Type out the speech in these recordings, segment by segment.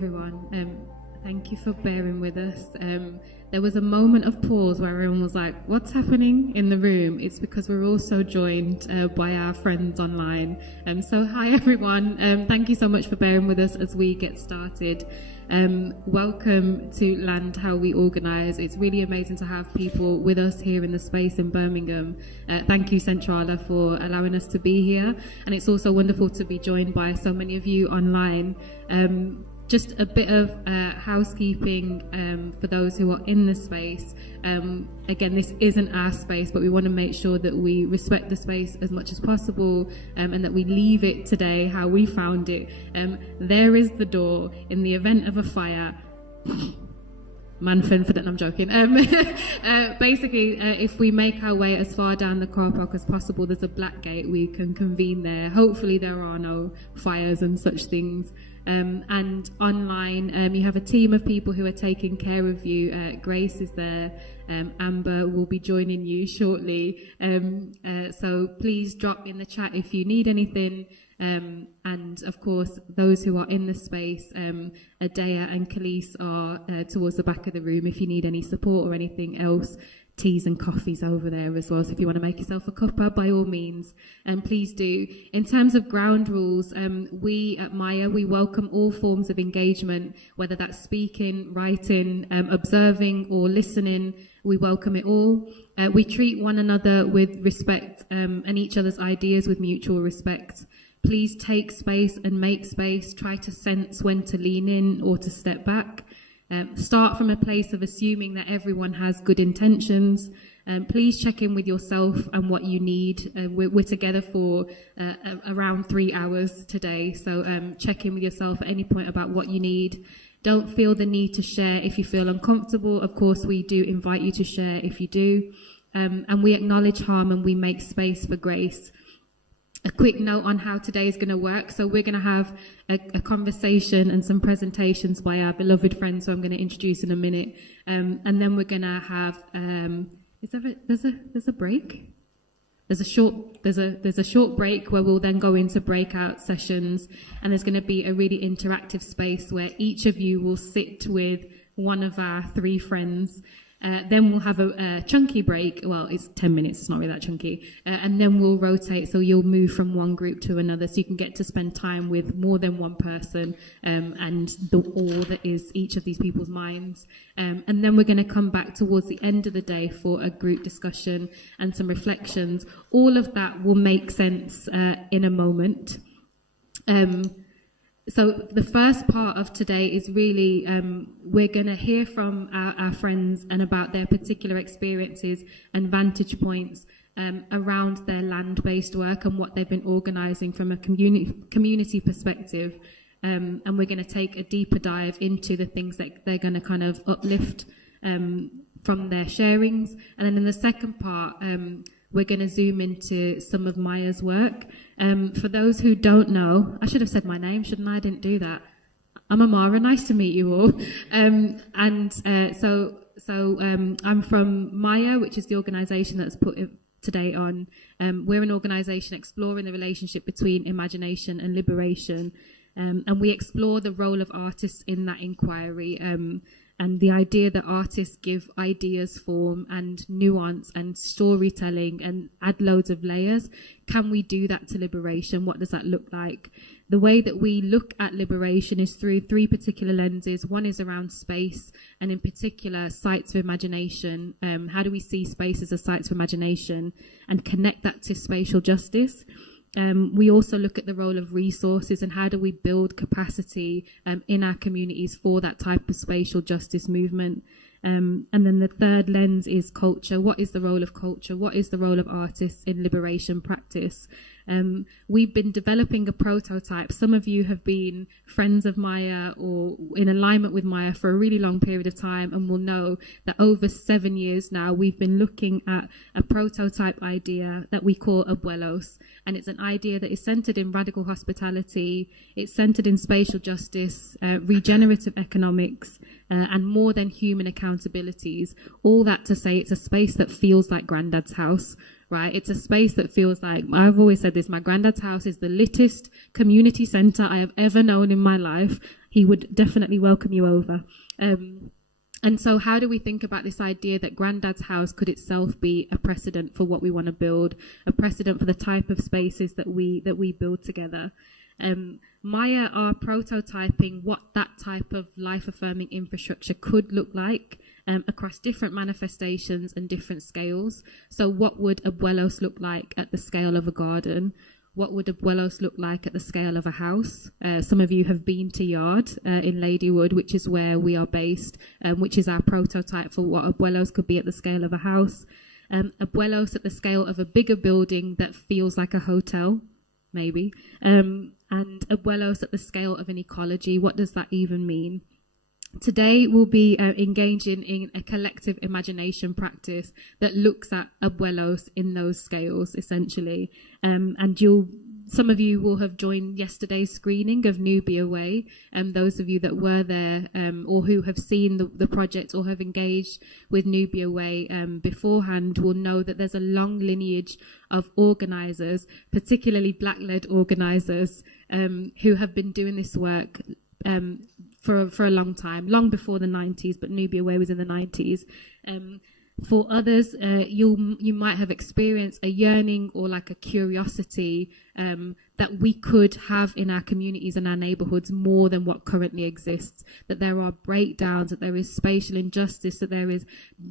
everyone. Thank you for bearing with us. There was a moment of pause where everyone was like, what's happening in the room? It's because we're also joined by our friends online. So hi everyone. Thank you so much for bearing with us as we get started. Welcome to Land How We Organise. It's really amazing to have people with us here in the space in Birmingham. Thank you, Centrala, for allowing us to be here. And it's also wonderful to be joined by so many of you online. Just a bit of housekeeping for those who are in the space. Again, this isn't our space, but we want to make sure that we respect the space as much as possible, and that we leave it today how we found it. There is the door in the event of a fire. Man fin for that, I'm joking. Basically, if we make our way as far down the car park as possible, there's a black gate, we can convene there. Hopefully there are no fires and such things. And online, you have a team of people who are taking care of you. Grace is there. Amber will be joining you shortly. So please drop in the chat if you need anything. And of course, those who are in the space, Adea and Khalees are towards the back of the room if you need any support or anything else. Teas and coffees over there as well, so if you want to make yourself a cuppa, by all means, please do. In terms of ground rules, we at MAIA, we welcome all forms of engagement, whether that's speaking, writing, observing or listening. We welcome it all. We treat one another with respect, and each other's ideas with mutual respect. Please take space and make space. Try to sense when to lean in or to step back. Start from a place of assuming that everyone has good intentions. Please check in with yourself and what you need. We're together for around 3 hours today, so check in with yourself at any point about what you need. Don't feel the need to share if you feel uncomfortable. Of course, we do invite you to share if you do. And we acknowledge harm and we make space for grace. A quick note on how today is going to work. So we're going to have a conversation and some presentations by our beloved friends who I'm going to introduce in a minute. And then we're going to have, there's a break? There's a short break where we'll then go into breakout sessions, and there's going to be a really interactive space where each of you will sit with one of our 3 friends. Then we'll have a chunky break. Well, it's 10 minutes, it's not really that chunky. And then we'll rotate, so you'll move from one group to another, so you can get to spend time with more than one person, and the awe that is each of these people's minds. And then we're going to come back towards the end of the day for a group discussion and some reflections. All of that will make sense in a moment. So the first part of today is really, we're going to hear from our friends and about their particular experiences and vantage points around their land-based work and what they've been organising from a community perspective. And we're going to take a deeper dive into the things that they're going to kind of uplift from their sharings. And then in the second part, we're going to zoom into some of MAIA's work. For those who don't know, I should have said my name, shouldn't I? I didn't do that. I'm Amara, nice to meet you all. So I'm from MAIA, which is the organisation that's put today on. We're an organisation exploring the relationship between imagination and liberation. And we explore the role of artists in that inquiry. And the idea that artists give ideas form and nuance and storytelling and add loads of layers. Can we do that to liberation? What does that look like? The way that we look at liberation is through 3 particular lenses. One is around space, and in particular, sites of imagination. How do we see spaces as sites of imagination and connect that to spatial justice? We also look at the role of resources and how do we build capacity in our communities for that type of spatial justice movement. And then the third lens is culture. What is the role of culture? What is the role of artists in liberation practice? We've been developing a prototype. Some of you have been friends of MAIA or in alignment with MAIA for a really long period of time and will know that over 7 years now, we've been looking at a prototype idea that we call ABUELOS. And it's an idea that is centered in radical hospitality. It's centered in spatial justice, regenerative economics, and more than human accountabilities. All that to say it's a space that feels like Grandad's house, right? It's a space that feels like, I've always said this, my granddad's house is the littest community centre I have ever known in my life. he would definitely welcome you over. And so how do we think about this idea that Grandad's house could itself be a precedent for what we want to build, a precedent for the type of spaces that we build together? MAIA are prototyping what that type of life-affirming infrastructure could look like across different manifestations and different scales. So what would ABUELOS look like at the scale of a garden? What would ABUELOS look like at the scale of a house? Some of you have been to Yard in Ladywood, which is where we are based, which is our prototype for what ABUELOS could be at the scale of a house. ABUELOS at the scale of a bigger building that feels like a hotel, maybe. And ABUELOS at the scale of an ecology. What does that even mean? Today we'll be engaging in a collective imagination practice that looks at ABUELOS in those scales, essentially. And some of you will have joined yesterday's screening of Nubia Way, and those of you that were there or who have seen the project or have engaged with Nubia Way beforehand will know that there's a long lineage of organisers, particularly Black-led organisers, who have been doing this work for a long time, long before the 90s, but Nubia Way was in the 90s. For others, you might have experienced a yearning or like a curiosity that we could have in our communities and our neighbourhoods more than what currently exists, that there are breakdowns, that there is spatial injustice, that there is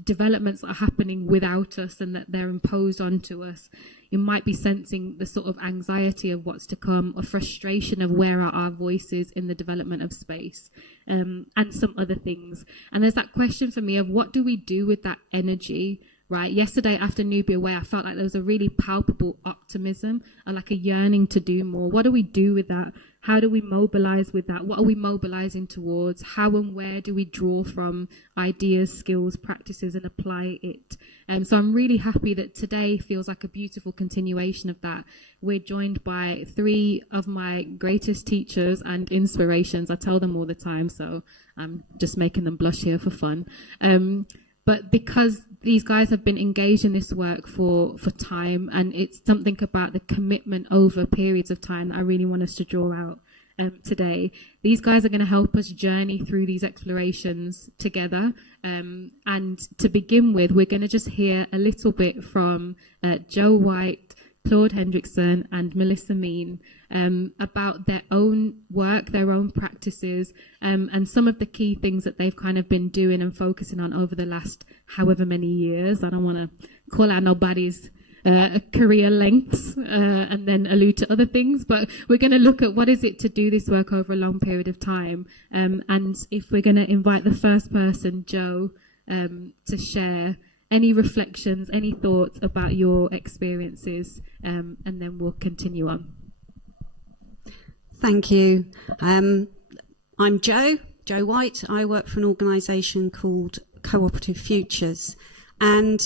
developments that are happening without us and that they're imposed onto us. You might be sensing the sort of anxiety of what's to come, or frustration of where are our voices in the development of space, and some other things. And there's that question for me of what do we do with that energy, right? Yesterday after Nubia Way, I felt like there was a really palpable optimism and like a yearning to do more. What do we do with that? How do we mobilise with that? What are we mobilising towards? How and where do we draw from ideas, skills, practices and apply it? So I'm really happy that today feels like a beautiful continuation of that. We're joined by three of my greatest teachers and inspirations. I tell them all the time, so I'm just making them blush here for fun. But because these guys have been engaged in this work for time, and it's something about the commitment over periods of time that I really want us to draw out today. These guys are going to help us journey through these explorations together. And to begin with, we're going to just hear a little bit from Joe White, Claude Hendrickson and Melissa Mean about their own work, their own practices, and some of the key things that they've kind of been doing and focusing on over the last however many years. I don't want to call out nobody's career lengths and then allude to other things, but we're going to look at what is it to do this work over a long period of time. And if we're going to invite the first person, Joe, to share any reflections, any thoughts about your experiences, and then we'll continue on. Thank you. I'm Joe White. I work for an organisation called Cooperative Futures. And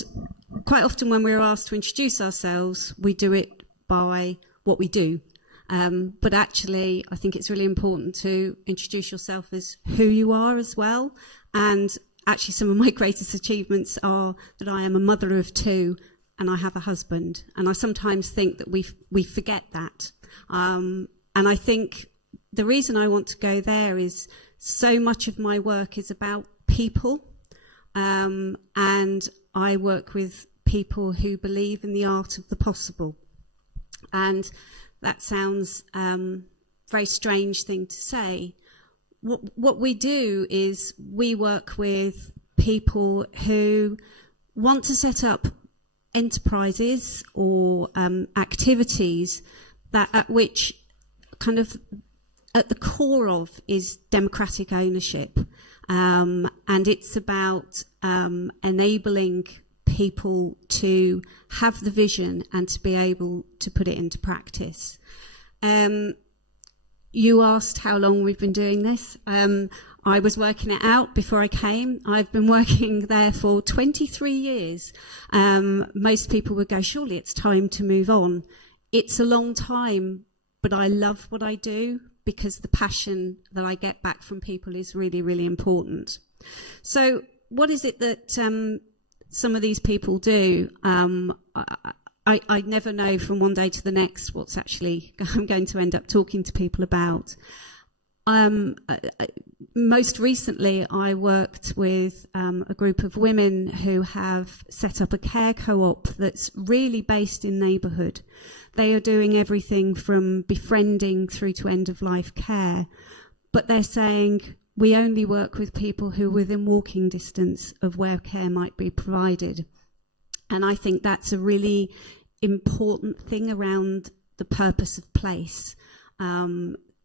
quite often when we're asked to introduce ourselves, we do it by what we do. But actually, I think it's really important to introduce yourself as who you are as well. And actually, some of my greatest achievements are that I am a mother of two and I have a husband. And I sometimes think that we forget that. And I think the reason I want to go there is so much of my work is about people. And I work with people who believe in the art of the possible. And that sounds a very strange thing to say. What we do is we work with people who want to set up enterprises or activities at which kind of at the core of is democratic ownership. And it's about enabling people to have the vision and to be able to put it into practice. You asked how long we've been doing this. I was working it out before I came. I've been working there for 23 years. Most people would go, surely it's time to move on. It's a long time, but I love what I do because the passion that I get back from people is really, really important. So what is it that some of these people do? I never know from one day to the next what's actually I'm going to end up talking to people about. Most recently, I worked with a group of women who have set up a care co-op that's really based in neighbourhood. They are doing everything from befriending through to end-of-life care, but they're saying we only work with people who are within walking distance of where care might be provided. And I think that's a really important thing around the purpose of place.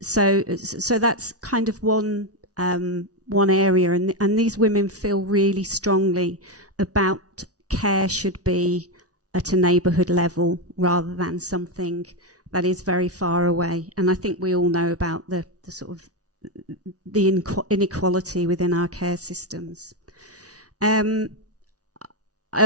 So that's kind of one area, and these women feel really strongly about care should be at a neighbourhood level rather than something that is very far away. And I think we all know about the sort of the inequality within our care systems. I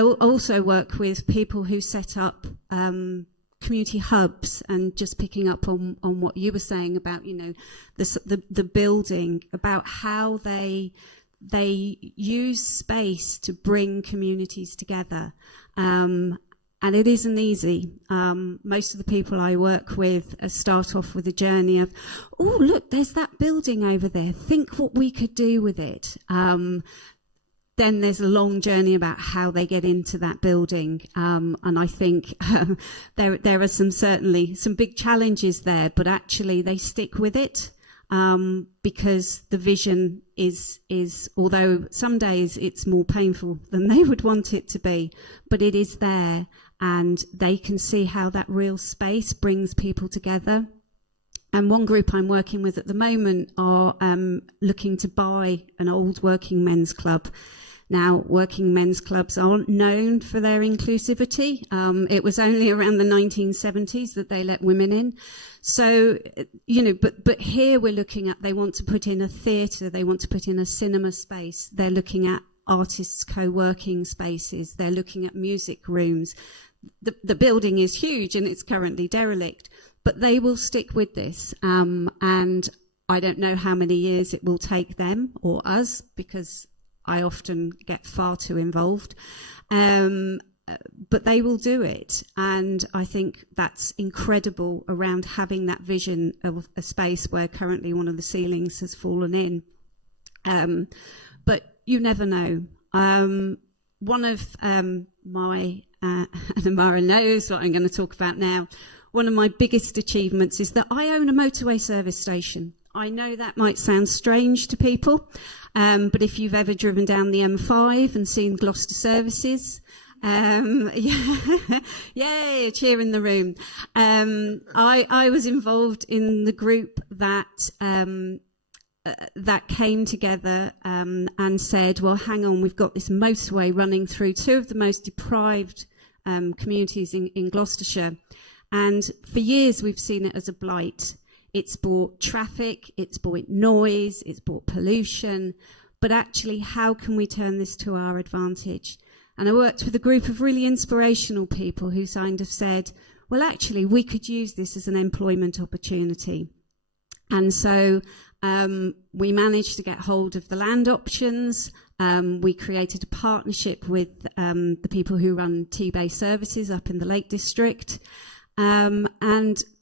also work with people who set up community hubs, and just picking up on what you were saying about, you know, the building, about how they use space to bring communities together. And it isn't easy. Most of the people I work with start off with a journey of, oh, look, there's that building over there. Think what we could do with it. Then there's a long journey about how they get into that building. And I think there are certainly some big challenges there, but actually they stick with it. Because the vision is, although some days it's more painful than they would want it to be, but it is there, and they can see how that real space brings people together. And one group I'm working with at the moment are looking to buy an old working men's club. Now, working men's clubs aren't known for their inclusivity. It was only around the 1970s that they let women in. So, you know, but here we're looking at, they want to put in a theatre, they want to put in a cinema space, they're looking at artists' co-working spaces, they're looking at music rooms. The building is huge and it's currently derelict, but they will stick with this. And I don't know how many years it will take them or us, because I often get far too involved. But they will do it. And I think that's incredible around having that vision of a space where currently one of the ceilings has fallen in. But you never know. One of my, and Amara knows what I'm going to talk about now, one of my biggest achievements is that I own a motorway service station. I know that might sound strange to people, but if you've ever driven down the M5 and seen Gloucester services, yay, a cheer in the room. I was involved in the group that came together and said, well, hang on, we've got this motorway running through two of the most deprived communities in Gloucestershire. And for years, we've seen it as a blight. It's brought traffic, it's brought noise, it's brought pollution. But actually, how can we turn this to our advantage? And I worked with a group of really inspirational people who kind of said, well, actually, we could use this as an employment opportunity. And so we managed to get hold of the land options. We created a partnership with the people who run T-Bay services up in the Lake District. And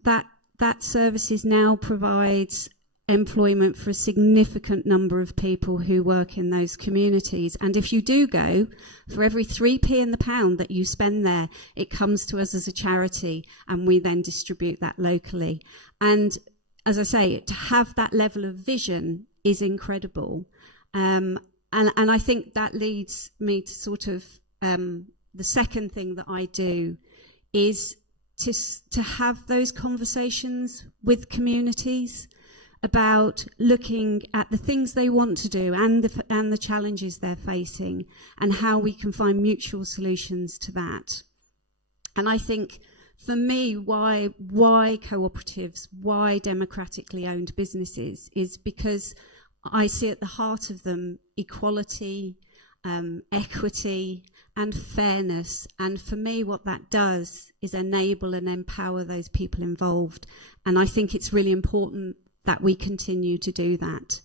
that services now provides employment for a significant number of people who work in those communities. And if you do go, for every 3p in the pound that you spend there, it comes to us as a charity, and we then distribute that locally. And as I say, to have that level of vision is incredible. And I think that leads me to sort of the second thing that I do is to have those conversations with communities about looking at the things they want to do and the challenges they're facing, and how we can find mutual solutions to that. And I think for me, why cooperatives, why democratically owned businesses, is because I see at the heart of them equality, equity and fairness. And for me, what that does is enable and empower those people involved. And I think it's really important that we continue to do that.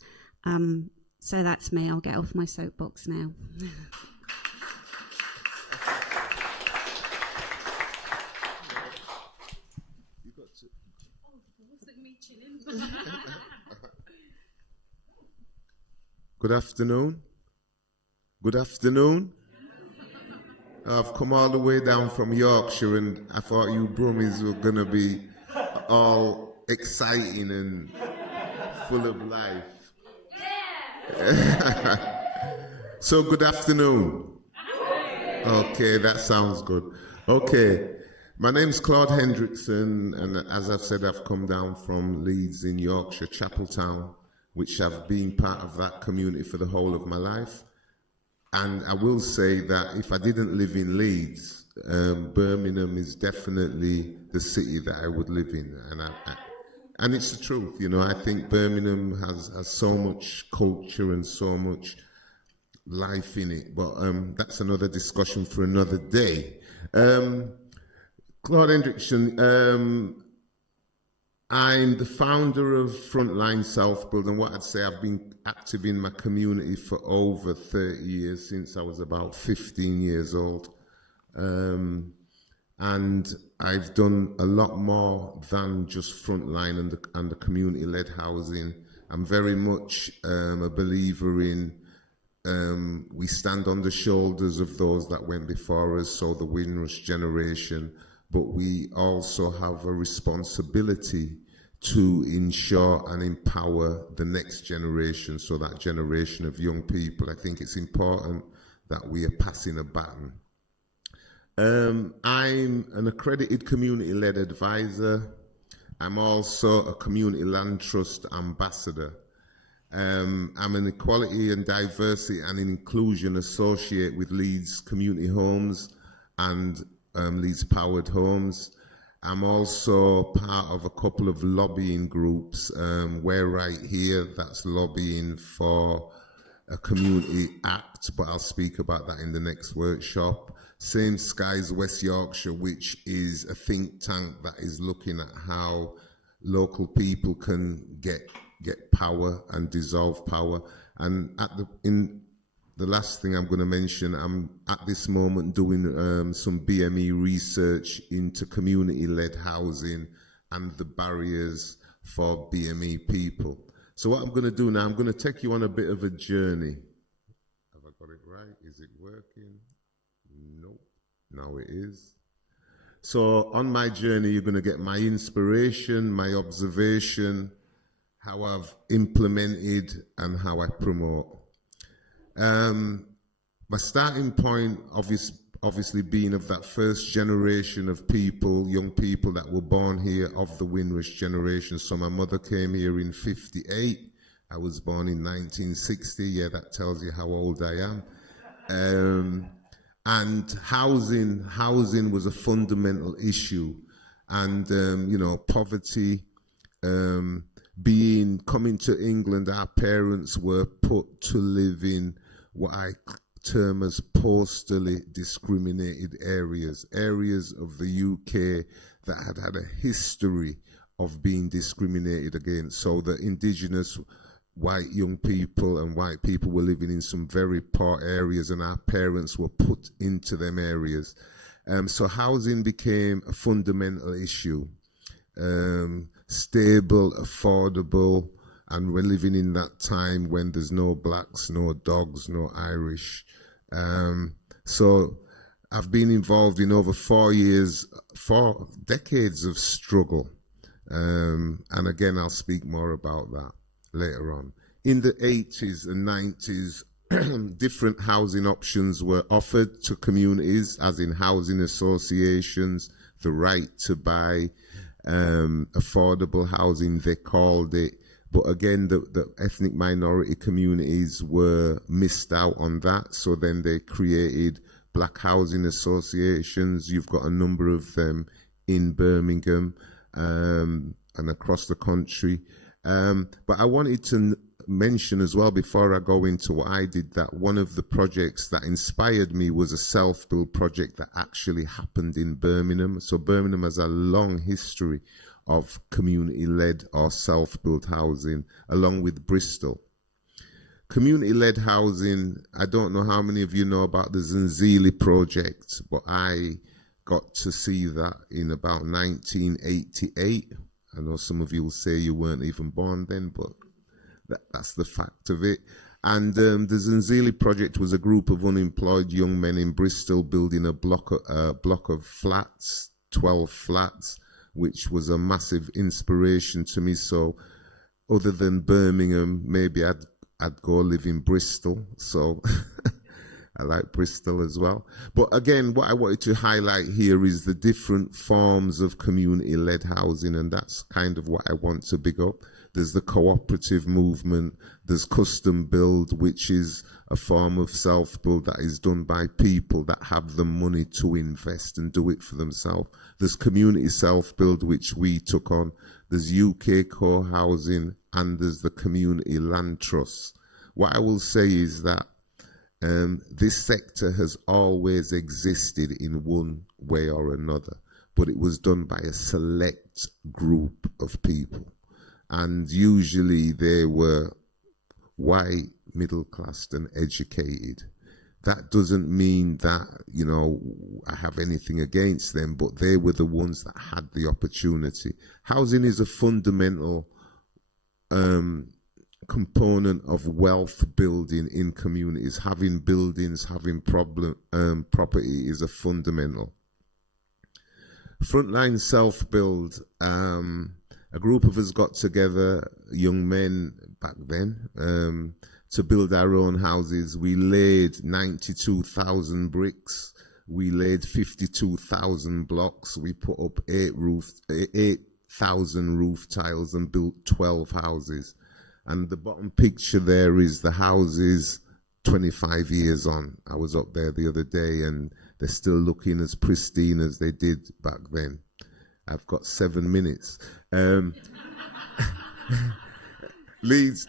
So that's me. I'll get off my soapbox now. Good afternoon. Good afternoon. I've come all the way down from Yorkshire, and I thought you Brummies were going to be all exciting and full of life. So, good afternoon. Okay, that sounds good. Okay, my name's Claude Hendrickson, and as I've said, I've come down from Leeds in Yorkshire, Chapeltown, which I've been part of that community for the whole of my life. And I will say that if I didn't live in Leeds, Birmingham is definitely the city that I would live in. And it's the truth, you know. I think Birmingham has so much culture and so much life in it. But that's another discussion for another day. Claude Hendrickson, I'm the founder of Frontline Self-Build, and what I'd say, I've been active in my community for over 30 years, since I was about 15 years old. And I've done a lot more than just Frontline and the community-led housing. I'm very much a believer in we stand on the shoulders of those that went before us, so the Windrush generation, but we also have a responsibility to ensure and empower the next generation, so that generation of young people. I think it's important that we are passing a baton. I'm an accredited community-led advisor. I'm also a community land trust ambassador. I'm an equality and diversity and inclusion associate with Leeds Community Homes and Leeds Powered Homes. I'm also part of a couple of lobbying groups. We're right here, that's lobbying for a community act, but I'll speak about that in the next workshop. Same Skies West Yorkshire, which is a think tank that is looking at how local people can get power and dissolve power. And in the last thing I'm going to mention, I'm at this moment doing some BME research into community-led housing and the barriers for BME people. So what I'm going to do now, I'm going to take you on a bit of a journey. Have I got it right? Is it working? Nope. Now it is. So on my journey, you're going to get my inspiration, my observation, how I've implemented and how I promote. My starting point, obviously being of that first generation of people, young people that were born here of the Windrush generation. So my mother came here in 58. I was born in 1960. Yeah, that tells you how old I am. And housing was a fundamental issue. And, you know, poverty, coming to England, our parents were put to live in what I term as postally discriminated areas of the UK that had a history of being discriminated against. So the indigenous white young people and white people were living in some very poor areas, and our parents were put into them areas. So housing became a fundamental issue. Stable, affordable, and we're living in that time when there's no blacks, no dogs, no Irish. So I've been involved in over 4 decades of struggle. And again, I'll speak more about that later on. In the 80s and 90s, different housing options were offered to communities, as in housing associations, the right to buy, affordable housing, they called it. But again, the ethnic minority communities were missed out on that. So then they created black housing associations. You've got a number of them in Birmingham and across the country. But I wanted to mention as well, before I go into what I did, that one of the projects that inspired me was a self-build project that actually happened in Birmingham. So Birmingham has a long history of community-led or self-built housing, along with Bristol. Community-led housing, I don't know how many of you know about the Zanzili project, but I got to see that in about 1988. I know some of you will say you weren't even born then, but that's the fact of it. And the Zanzili project was a group of unemployed young men in Bristol building a block of flats, 12 flats, which was a massive inspiration to me. So other than Birmingham, maybe I'd go live in Bristol. So I like Bristol as well. But again, what I wanted to highlight here is the different forms of community-led housing, and that's kind of what I want to big up. There's the cooperative movement, there's custom build, which is a form of self-build that is done by people that have the money to invest and do it for themselves. There's community self-build, which we took on. There's UK co-housing, and there's the community land trust. What I will say is that this sector has always existed in one way or another, but it was done by a select group of people. And usually they were white, middle class and educated. That doesn't mean that, you know, I have anything against them, but they were the ones that had the opportunity. Housing is a fundamental component of wealth building in communities. Having buildings, having property is a fundamental. Frontline self-build, a group of us got together, young men back then, to build our own houses. We laid 92,000 bricks. We laid 52,000 blocks. We put up 8,000 roof tiles and built 12 houses. And the bottom picture there is the houses 25 years on. I was up there the other day and they're still looking as pristine as they did back then. I've got 7 minutes. Leeds,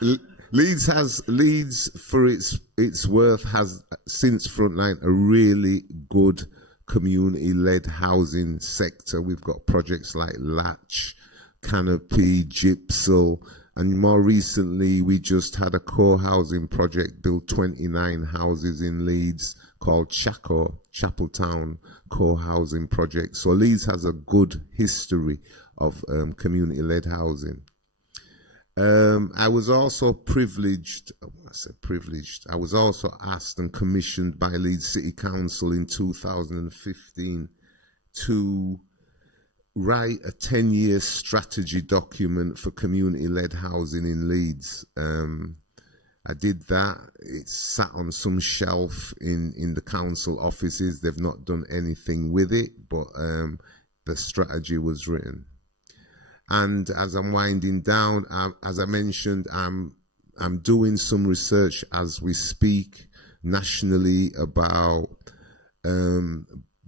for its worth, has since Frontline a really good community-led housing sector. We've got projects like Latch, Canopy, Gypsal, and more recently we just had a co-housing project, built 29 houses in Leeds, called Chapeltown Co-housing Project. So Leeds has a good history of community-led housing. I was also privileged, I was also asked and commissioned by Leeds City Council in 2015 to write a 10-year strategy document for community-led housing in Leeds. I did that. It's sat on some shelf in the council offices. They've not done anything with it, but the strategy was written. And as I'm winding down, as I mentioned, I'm doing some research as we speak nationally about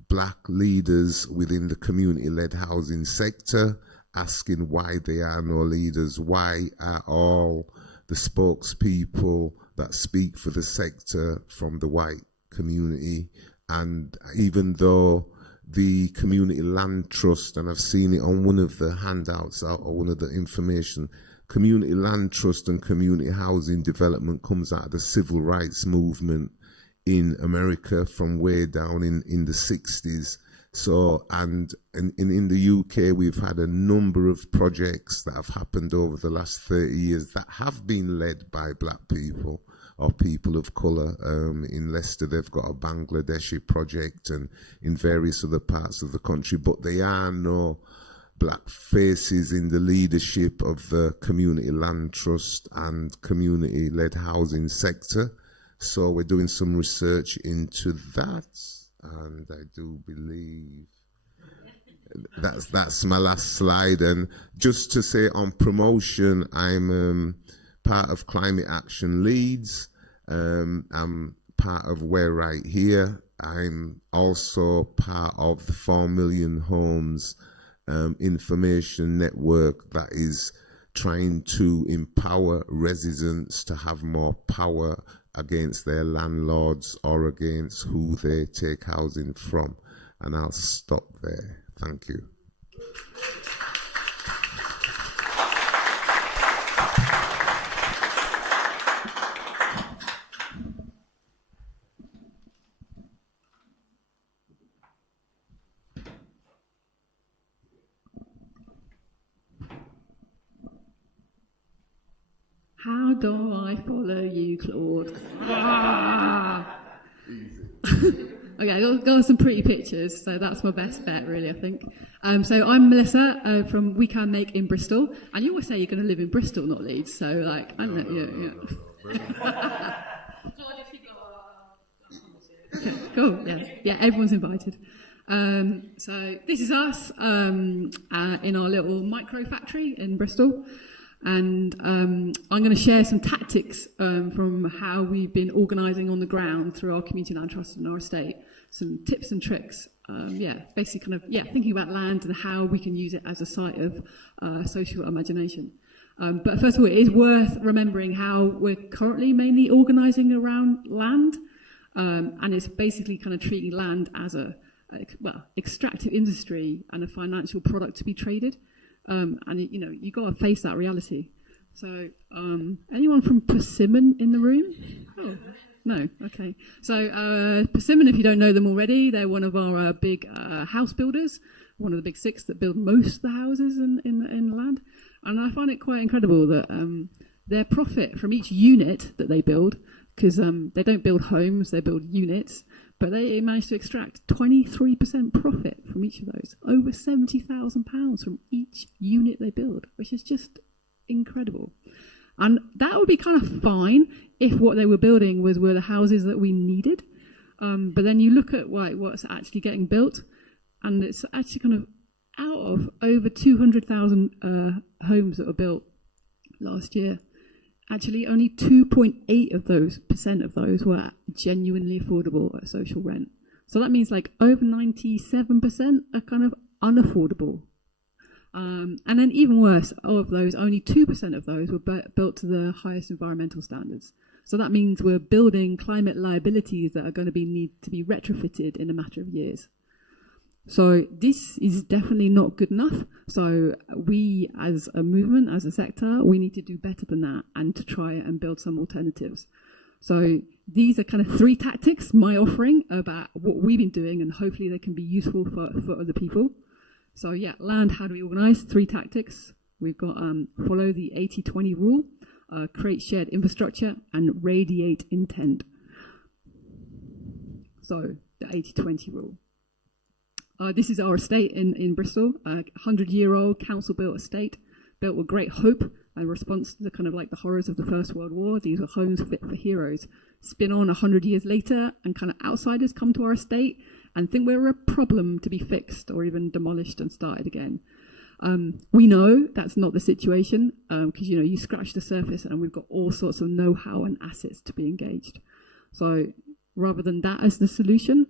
black leaders within the community-led housing sector, asking why they are no leaders, why are all the spokespeople that speak for the sector from the white community. And even though the Community Land Trust, and I've seen it on one of the handouts or one of the information, Community Land Trust and community housing development comes out of the civil rights movement in America from way down in the 60s. So, and in the UK, we've had a number of projects that have happened over the last 30 years that have been led by black people or people of colour. In Leicester, they've got a Bangladeshi project, and in various other parts of the country, but there are no black faces in the leadership of the Community Land Trust and community-led housing sector. So we're doing some research into that. And I do believe that's my last slide. And just to say on promotion, I'm part of Climate Action Leeds. I'm part of We're Right Here. I'm also part of the 4 Million Homes information network that is trying to empower residents to have more power against their landlords or against who they take housing from. And I'll stop there. Thank you. How do I follow you, Claude? Okay, I've got some pretty pictures, so that's my best bet, really, I think. So I'm Melissa from We Can Make in Bristol, and you always say you're going to live in Bristol, not Leeds, so, like, I don't know, yeah. Okay, cool, yeah, everyone's invited. So this is us in our little micro factory in Bristol. And I'm going to share some tactics from how we've been organising on the ground through our community land trust and our estate. Some tips and tricks, basically thinking about land and how we can use it as a site of social imagination. But first of all, it is worth remembering how we're currently mainly organising around land, and it's basically kind of treating land as a extractive industry and a financial product to be traded. And you got to face that reality. So, anyone from Persimmon in the room? Oh, no, okay. So, Persimmon, if you don't know them already, they're one of our big house builders, one of the big six that build most of the houses in the land. And I find it quite incredible that their profit from each unit that they build, because they don't build homes, they build units, but they managed to extract 23% profit from each of those, over £70,000 from each unit they build, which is just incredible. And that would be kind of fine if what they were building were the houses that we needed. But then you look at what's actually getting built, and it's actually kind of out of over 200,000 homes that were built last year. Actually, only 2.8% of those were genuinely affordable at social rent. So that means like over 97% are kind of unaffordable. And then even worse, of those, only 2% of those were built to the highest environmental standards. So that means we're building climate liabilities that are going to need to be retrofitted in a matter of years. So this is definitely not good enough. So we, as a movement, as a sector, we need to do better than that and to try and build some alternatives. So these are kind of 3 tactics, my offering, about what we've been doing, and hopefully they can be useful for other people. So yeah, land, how do we organise? 3 tactics. We've got follow the 80-20 rule, create shared infrastructure, and radiate intent. So the 80-20 rule. This is our estate in Bristol, a 100-year-old council-built estate, built with great hope in response to the kind of like the horrors of the First World War. These are homes fit for heroes. Spin on 100 years later, and kind of outsiders come to our estate and think we're a problem to be fixed or even demolished and started again. We know that's not the situation, because you scratch the surface and we've got all sorts of know-how and assets to be engaged. So rather than that as the solution,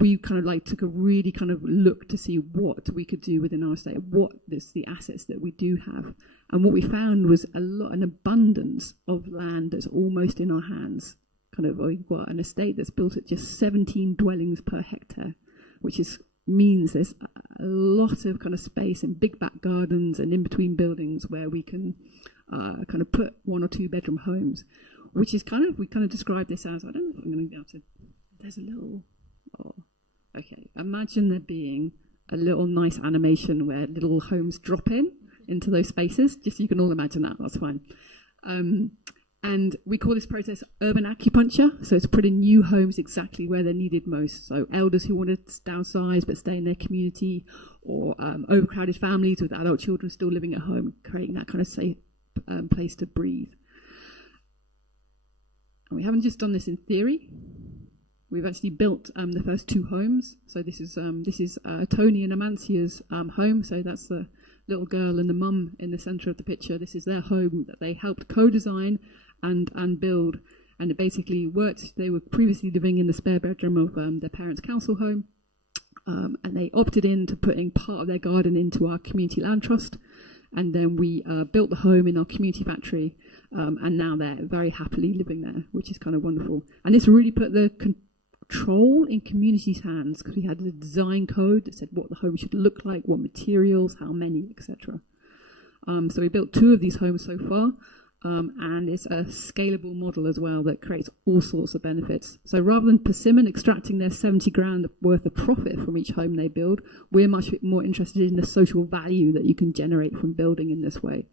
we kind of like took a really kind of look to see what we could do within our estate, what is the assets that we do have. And what we found was an abundance of land that's almost in our hands. Kind of, we've got an estate that's built at just 17 dwellings per hectare, which means there's a lot of kind of space in big back gardens and in between buildings where we can kind of put 1 or 2 bedroom homes, which is we kind of describe this as, I don't know if I'm going to be able to, there's a little... Oh, okay. Imagine there being a little nice animation where little homes drop into those spaces. Just so you can all imagine that. That's fine. And we call this process urban acupuncture. So it's putting new homes exactly where they're needed most. So elders who want to downsize but stay in their community, or overcrowded families with adult children still living at home, creating that kind of safe place to breathe. And we haven't just done this in theory. We've actually built the first 2 homes. So this is Tony and Amancia's home. So that's the little girl and the mum in the centre of the picture. This is their home that they helped co-design and build. And it basically worked. They were previously living in the spare bedroom of their parents' council home. And they opted into putting part of their garden into our community land trust. And then we built the home in our community factory. And now they're very happily living there, which is kind of wonderful. And this really put the control in community's hands, because we had a design code that said what the home should look like, what materials, how many, etc. So we built 2 of these homes so far, and it's a scalable model as well that creates all sorts of benefits. So rather than Persimmon extracting their 70 grand worth of profit from each home they build, we're much more interested in the social value that you can generate from building in this way.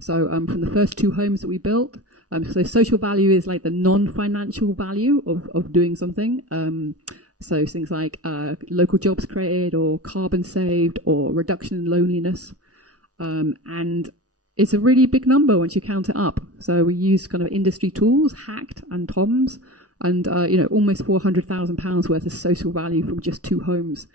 So from the first 2 homes that we built, so social value is like the non-financial value of doing something. So things like local jobs created or carbon saved or reduction in loneliness. And it's a really big number once you count it up. So we use kind of industry tools, Hacked and Toms, and almost £400,000 worth of social value from just 2 homes.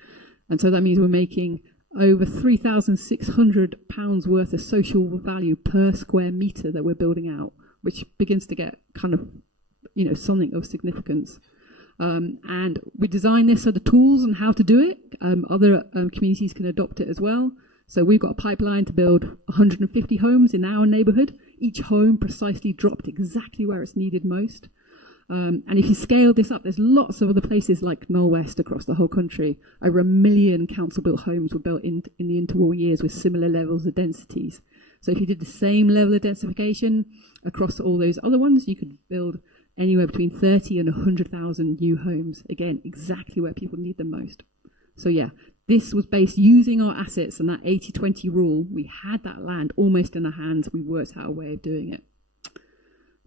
And so that means we're making over £3,600 worth of social value per square metre that we're building out, which begins to get kind of, something of significance. And we designed this so the tools and how to do it, other communities can adopt it as well. So we've got a pipeline to build 150 homes in our neighbourhood. Each home precisely dropped exactly where it's needed most. And if you scale this up, there's lots of other places like Knoll West across the whole country. Over 1 million council-built homes were built in the interwar years with similar levels of densities. So if you did the same level of densification across all those other ones, you could build anywhere between 30 and 100,000 new homes. Again, exactly where people need them most. So yeah, this was based using our assets and that 80-20 rule. We had that land almost in our hands. We worked out a way of doing it.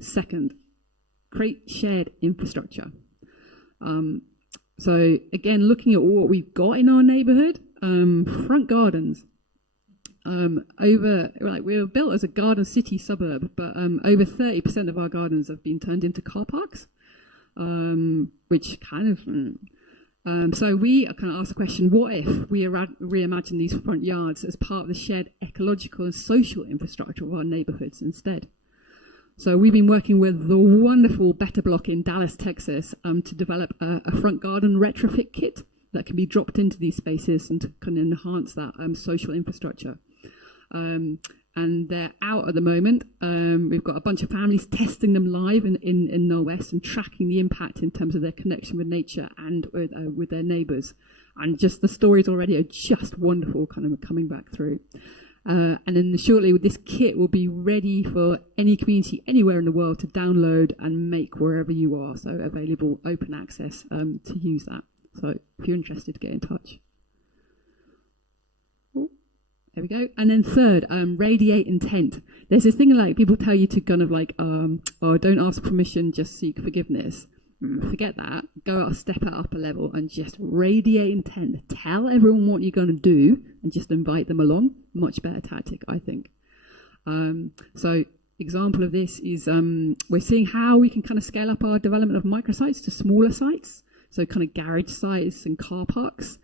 Second, create shared infrastructure. So again, looking at what we've got in our neighbourhood, front gardens. We were built as a garden city suburb, but over 30% of our gardens have been turned into car parks, which kind of... so we kind of asked the question, what if we reimagine these front yards as part of the shared ecological and social infrastructure of our neighbourhoods instead? So we've been working with the wonderful Better Block in Dallas, Texas, to develop a front garden retrofit kit that can be dropped into these spaces and to kind of enhance that social infrastructure. And they're out at the moment. We've got a bunch of families testing them live in Knoll West and tracking the impact in terms of their connection with nature and with their neighbours. And just the stories already are just wonderful, kind of coming back through. And then shortly, this kit will be ready for any community anywhere in the world to download and make wherever you are. So available open access to use that. So if you're interested, get in touch. Oh, there we go. And then third, radiate intent. There's this thing like people tell you to kind of like, don't ask permission, just seek forgiveness. Forget that. Go out, step it up a level and just radiate intent. Tell everyone what you're going to do and just invite them along. Much better tactic, I think. So example of this is we're seeing how we can kind of scale up our development of microsites to smaller sites. So kind of garage sites and car parks,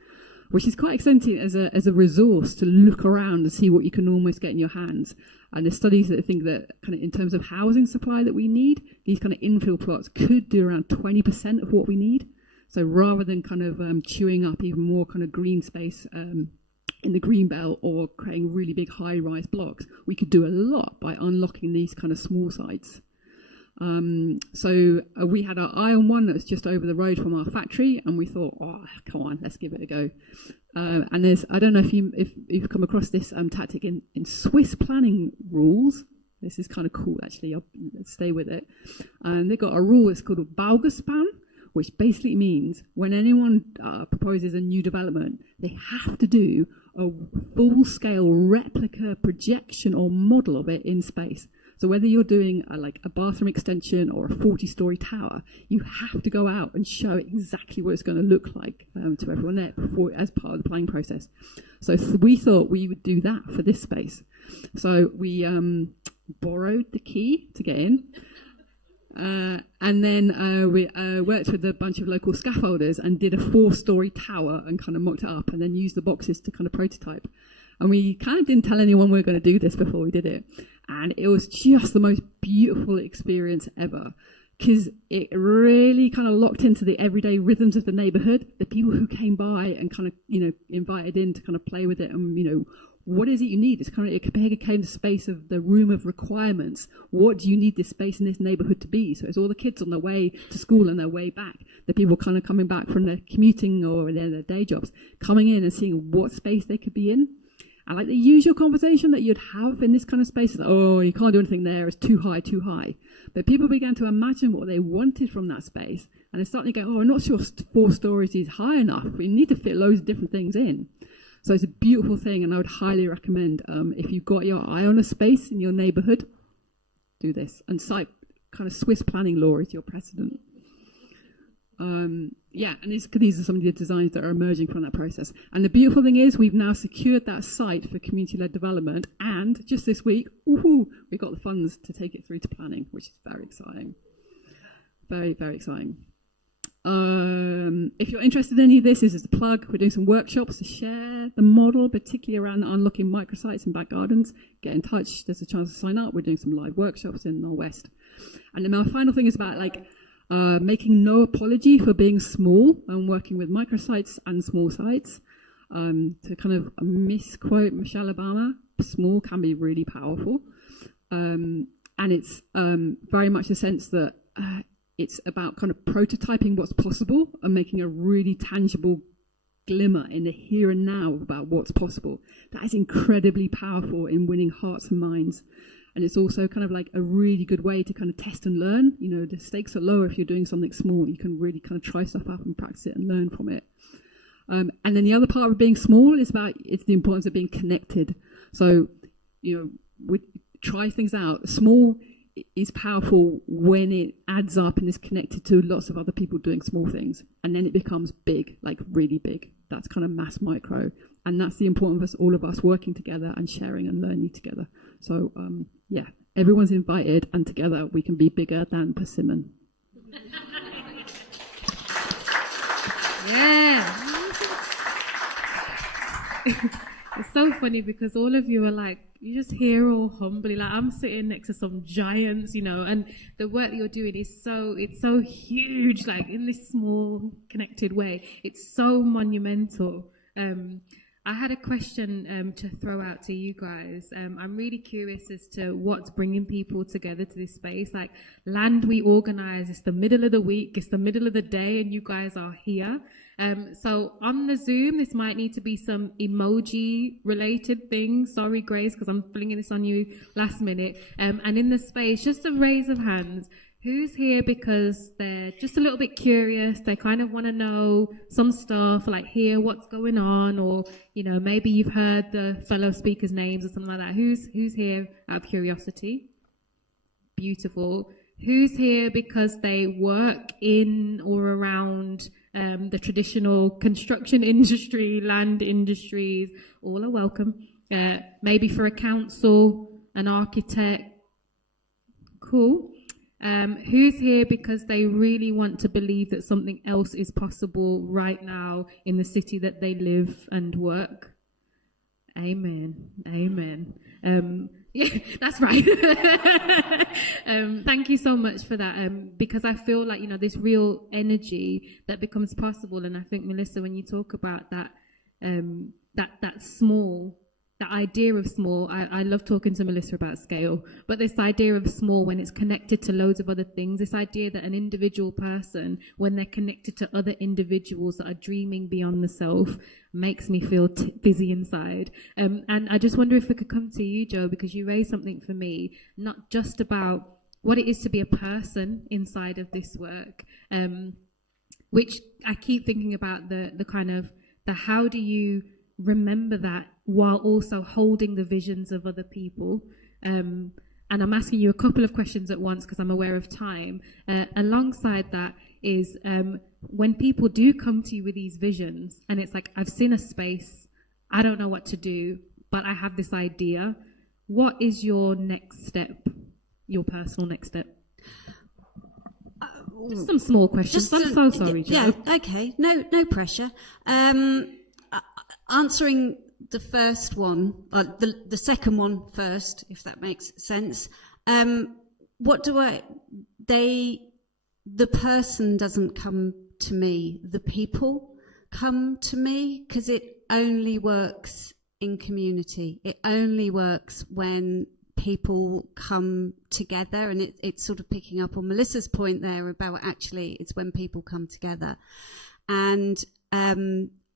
which is quite exciting as a resource to look around and see what you can almost get in your hands. And there's studies that think that kind of in terms of housing supply that we need, these kind of infill plots could do around 20% of what we need. So rather than kind of chewing up even more kind of green space in the green belt or creating really big high-rise blocks, we could do a lot by unlocking these kind of small sites. So we had our eye on one that was just over the road from our factory, and we thought, oh, come on, let's give it a go. And there's, I don't know if you've come across this tactic in Swiss planning rules. This is kind of cool, actually. Let's stay with it. And they've got a rule that's called a Baugespan, which basically means when anyone proposes a new development, they have to do a full-scale replica projection or model of it in space. So whether you're doing like a bathroom extension or a 40-story tower, you have to go out and show exactly what it's going to look like to everyone there as part of the planning process. So we thought we would do that for this space. So we borrowed the key to get in. And then we worked with a bunch of local scaffolders and did a 4-story tower and kind of mocked it up and then used the boxes to kind of prototype. And we kind of didn't tell anyone we were going to do this before we did it. And it was just the most beautiful experience ever, because it really kind of locked into the everyday rhythms of the neighbourhood, the people who came by and kind of, invited in to kind of play with it and, what is it you need? It's kind of, it became the space of the room of requirements. What do you need this space in this neighbourhood to be? So it's all the kids on their way to school and their way back, the people kind of coming back from their commuting or their day jobs, coming in and seeing what space they could be in. And like the usual conversation that you'd have in this kind of space is, oh, you can't do anything there, it's too high, too high. But people began to imagine what they wanted from that space. And they're starting to go, oh, I'm not sure 4 stories is high enough. We need to fit loads of different things in. So it's a beautiful thing, and I would highly recommend, if you've got your eye on a space in your neighbourhood, do this. And cite kind of Swiss planning law as your precedent. And these are some of the designs that are emerging from that process. And the beautiful thing is we've now secured that site for community-led development, and just this week, we got the funds to take it through to planning, which is very exciting. Very, very exciting. If you're interested in any of this is a plug. We're doing some workshops to share the model, particularly around unlocking microsites and back gardens. Get in touch. There's a chance to sign up. We're doing some live workshops in the West. And then my final thing is about making no apology for being small and working with microsites and small sites. To kind of misquote Michelle Obama, small can be really powerful. And it's very much a sense that it's about kind of prototyping what's possible and making a really tangible glimmer in the here and now about what's possible. That is incredibly powerful in winning hearts and minds. And it's also kind of like a really good way to kind of test and learn. You know, the stakes are lower if you're doing something small. You can really kind of try stuff out and practice it and learn from it. And then the other part of being small is it's the importance of being connected. So, you know, we try things out. Small is powerful when it adds up and is connected to lots of other people doing small things. And then it becomes big, like really big. That's kind of mass micro. And that's the importance of all of us working together and sharing and learning together. So, everyone's invited, and together we can be bigger than Persimmon. Yeah. It's so funny because all of you are like, you just hear all humbly, like I'm sitting next to some giants, you know, and the work that you're doing is it's so huge, like in this small connected way. It's so monumental. I had a question to throw out to you guys. I'm really curious as to what's bringing people together to this space. Like Land We Organise, it's the middle of the week, it's the middle of the day, and you guys are here. So on the Zoom, this might need to be some emoji related things. Sorry, Grace, because I'm flinging this on you last minute. And in the space, just a raise of hands. Who's here because they're just a little bit curious? They kind of want to know some stuff, like hear what's going on, or, you know, maybe you've heard the fellow speakers' names or something like that. Who's here out of curiosity? Beautiful. Who's here because they work in or around the traditional construction industry, land industries? All are welcome. Maybe for a council, an architect. Cool. Who's here because they really want to believe that something else is possible right now in the city that they live and work? Amen. Amen. Yeah, that's right. Thank you so much for that. Because I feel like, you know, this real energy that becomes possible. And I think, Melissa, when you talk about that, that small, the idea of small, I love talking to Melissa about scale, but this idea of small when it's connected to loads of other things, this idea that an individual person, when they're connected to other individuals that are dreaming beyond the self, makes me feel busy inside. And I just wonder if we could come to you, Joe, because you raised something for me, not just about what it is to be a person inside of this work, which I keep thinking about the kind of the how do you remember that while also holding the visions of other people. And I'm asking you a couple of questions at once because I'm aware of time. Alongside that is when people do come to you with these visions and it's like, I've seen a space, I don't know what to do, but I have this idea. What is your next step, your personal next step? Just some small questions. I'm so sorry, Jo. Yeah, okay. No pressure. Answering the first one, the second one first, if that makes sense. The person doesn't come to me, the people come to me, because it only works in community. It only works when people come together, and it's sort of picking up on Melissa's point there about actually it's when people come together. And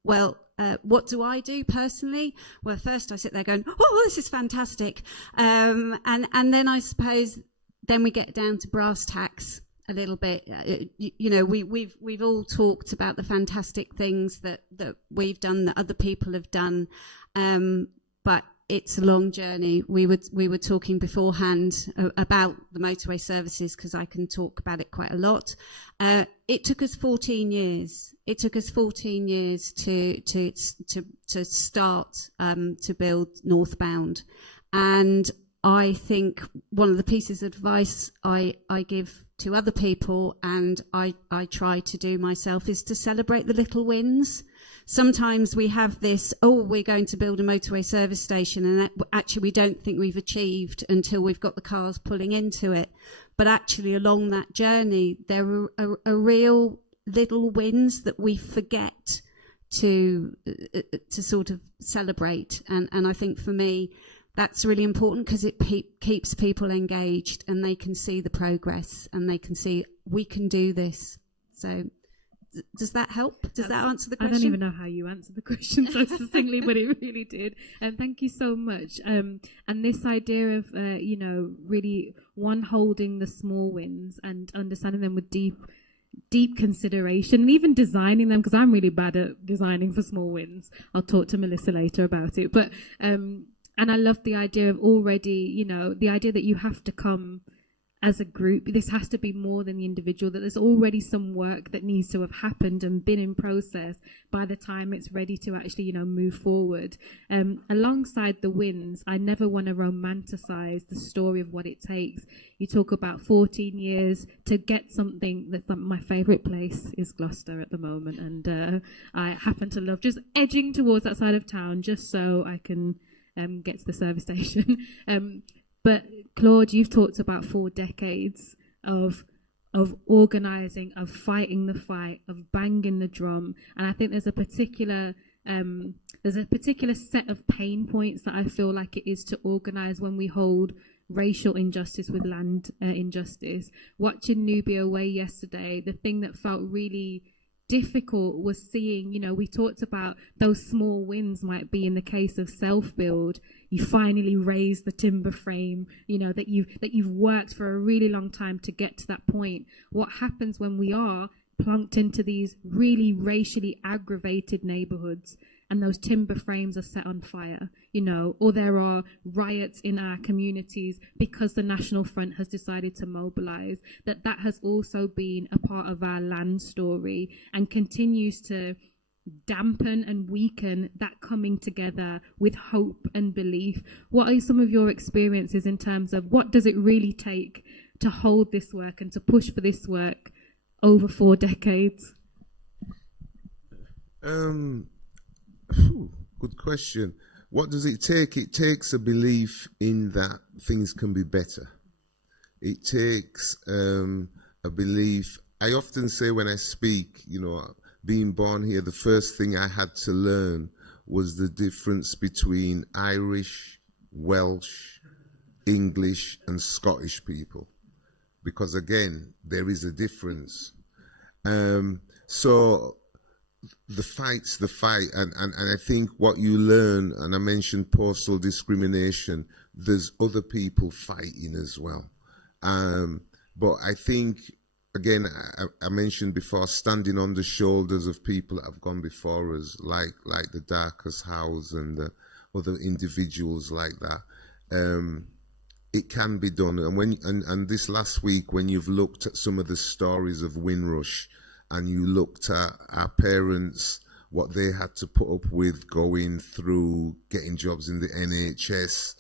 what do I do personally? Well, first I sit there going, oh, this is fantastic. And then I suppose then we get down to brass tacks. a little bit. You know, we've all talked about the fantastic things that we've done, that other people have done, but it's a long journey. We were talking beforehand about the motorway services, because I can talk about it quite a lot. It took us 14 years. It took us 14 years to start to build northbound, and I think one of the pieces of advice I give to other people, and I try to do myself, is to celebrate the little wins. Sometimes we have this, oh, we're going to build a motorway service station, and actually we don't think we've achieved until we've got the cars pulling into it. But actually along that journey, there are real little wins that we forget to sort of celebrate. And I think for me, that's really important, because it keeps people engaged, and they can see the progress, and they can see we can do this. So does that help? Does that answer the question? I don't even know how you answered the question so succinctly, but it really did. And thank you so much. And this idea of, you know, really holding the small wins and understanding them with deep consideration, and even designing them, because I'm really bad at designing for small wins. I'll talk to Melissa later about it. But and I love the idea of already, you know, the idea that you have to come as a group. This has to be more than the individual, that there's already some work that needs to have happened and been in process by the time it's ready to actually, you know, move forward. Alongside the wins, I never want to romanticize the story of what it takes. You talk about 14 years to get something. That's my favourite place is Gloucester at the moment, and I happen to love just edging towards that side of town just so I can get to the service station. But Claude, you've talked about 4 decades of organising, of fighting the fight, of banging the drum, and I think there's a particular set of pain points that I feel like it is to organise when we hold racial injustice with land injustice. Watching Nubia away yesterday, the thing that felt really difficult was seeing, you know, we talked about those small wins might be in the case of self-build. You finally raise the timber frame, you know, that you've worked for a really long time to get to that point. What happens when we are plunked into these really racially aggravated neighbourhoods and those timber frames are set on fire, you know, or there are riots in our communities because the National Front has decided to mobilise, that has also been a part of our land story and continues to dampen and weaken that coming together with hope and belief. What are some of your experiences in terms of what does it really take to hold this work and to push for this work over 4 decades? Good question. What does it take? It takes a belief in that things can be better. It takes a belief. I often say when I speak, you know, being born here, the first thing I had to learn was the difference between Irish, Welsh, English, and Scottish people. Because again, there is a difference. So the fight's the fight, and I think what you learn, and I mentioned postal discrimination, there's other people fighting as well. But I think, again, I mentioned before, standing on the shoulders of people that have gone before us, like the Darkest House and the other individuals like that. It can be done. And this last week, when you've looked at some of the stories of Windrush, and you looked at our parents, what they had to put up with going through getting jobs in the NHS,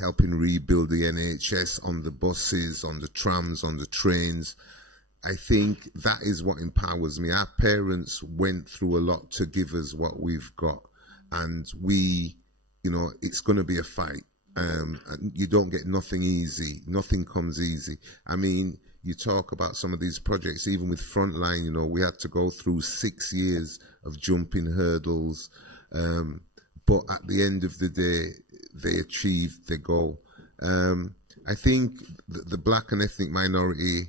helping rebuild the NHS on the buses, on the trams, on the trains. I think that is what empowers me. Our parents went through a lot to give us what we've got. And we, you know, it's going to be a fight. And you don't get nothing easy. Nothing comes easy. I mean, you talk about some of these projects, even with Frontline, you know, we had to go through 6 years of jumping hurdles. But at the end of the day, they achieved their goal. I think the black and ethnic minority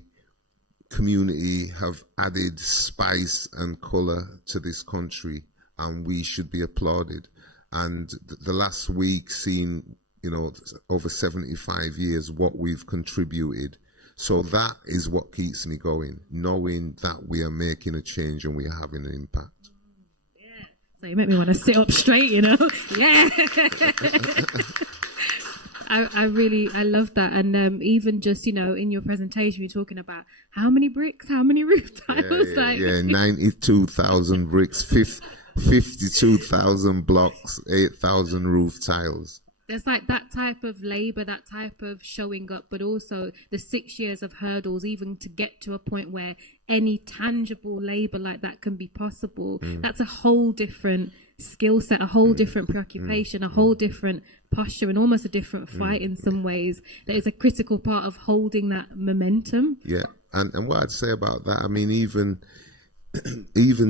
community have added spice and colour to this country, and we should be applauded. And the last week, seeing, you know, over 75 years, what we've contributed So that is what keeps me going, knowing that we are making a change and we are having an impact. Yeah. So you make me want to sit up straight, you know. Yeah. I love that. And even just, you know, in your presentation, you're talking about how many bricks, how many roof tiles. Yeah, 92,000 bricks, 52,000 blocks, 8,000 roof tiles. There's like that type of labour, that type of showing up, but also the 6 years of hurdles, even to get to a point where any tangible labour like that can be possible. That's a whole different skill set, a whole different preoccupation, a whole different posture, and almost a different fight in some ways. That is a critical part of holding that momentum. Yeah, and what I'd say about that, I mean, even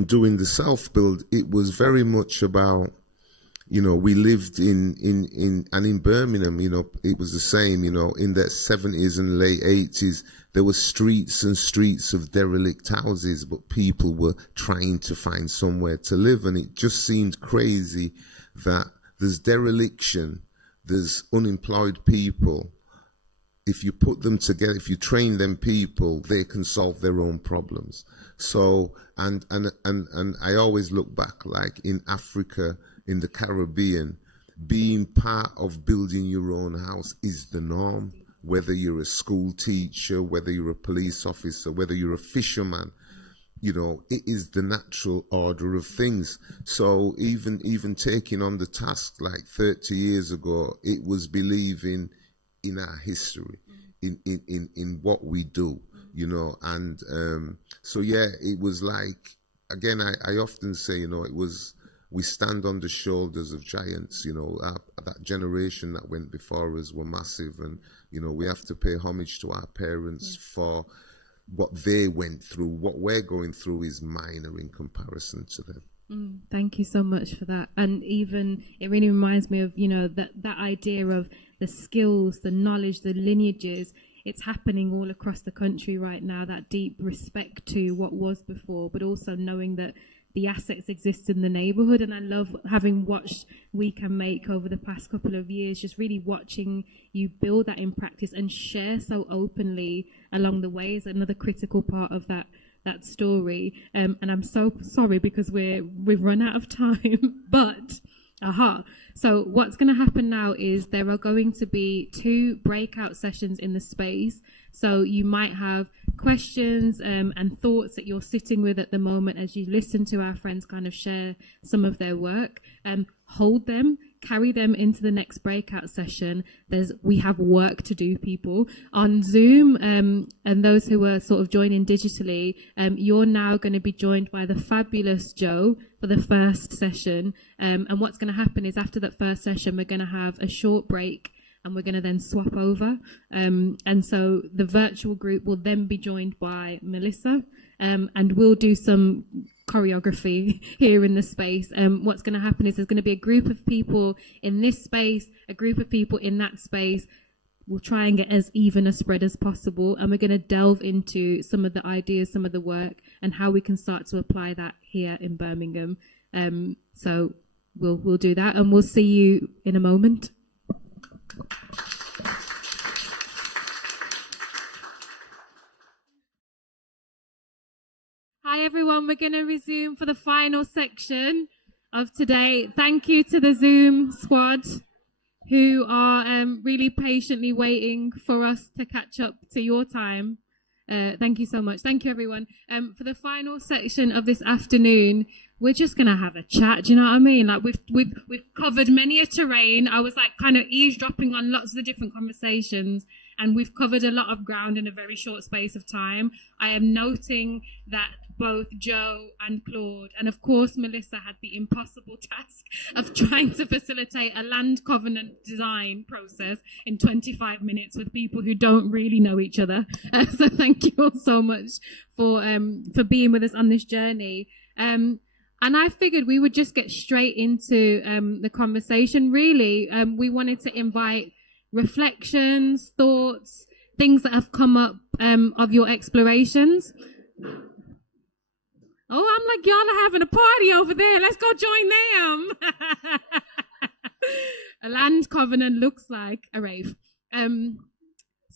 doing the self-build, it was very much about, you know, we lived in Birmingham, you know, it was the same, you know, in the 70s and late 80s, there were streets and streets of derelict houses, but people were trying to find somewhere to live. And it just seemed crazy that there's dereliction, there's unemployed people. If you put them together, if you train them people, they can solve their own problems. So, and I always look back, like in Africa, in the Caribbean, being part of building your own house is the norm. Whether you're a school teacher, whether you're a police officer, whether you're a fisherman, you know, it is the natural order of things. So even taking on the task like 30 years ago, it was believing in our history, in what we do, you know. And so yeah, it was like, again, I often say, you know, it was, we stand on the shoulders of giants, you know. That generation that went before us were massive, and, you know, we have to pay homage to our parents for what they went through. What we're going through is minor in comparison to them. Thank you so much for that. And even, it really reminds me of, you know, that idea of the skills, the knowledge, the lineages. It's happening all across the country right now, that deep respect to what was before, but also knowing that the assets exist in the neighbourhood. And I love, having watched We Can Make over the past couple of years, just really watching you build that in practice and share so openly along the way is another critical part of that story. And I'm so sorry because we've run out of time, but so what's going to happen now is there are going to be 2 breakout sessions in the space. So you might have questions and thoughts that you're sitting with at the moment as you listen to our friends kind of share some of their work. Hold them, carry them into the next breakout session. We have work to do, people. On Zoom, and those who are sort of joining digitally, you're now going to be joined by the fabulous Joe for the first session. And what's going to happen is after that first session, we're going to have a short break, and we're going to then swap over. And so the virtual group will then be joined by Melissa, and we'll do some choreography here in the space. What's going to happen is there's going to be a group of people in this space, a group of people in that space. We'll try and get as even a spread as possible, and we're going to delve into some of the ideas, some of the work, and how we can start to apply that here in Birmingham. So we'll do that, and we'll see you in a moment. Hi everyone, we're going to resume for the final section of today. Thank you to the Zoom squad who are really patiently waiting for us to catch up to your time. Thank you so much. Thank you everyone. For the final section of this afternoon, we're just going to have a chat. Do you know what I mean? Like we've covered many a terrain. I was like kind of eavesdropping on lots of the different conversations, and we've covered a lot of ground in a very short space of time. I am noting that both Joe and Claude, and of course Melissa, had the impossible task of trying to facilitate a land covenant design process in 25 minutes with people who don't really know each other. So thank you all so much for being with us on this journey. And I figured we would just get straight into the conversation. Really, we wanted to invite reflections, thoughts, things that have come up of your explorations. Oh, I'm like, y'all are having a party over there. Let's go join them. A land covenant looks like a rave.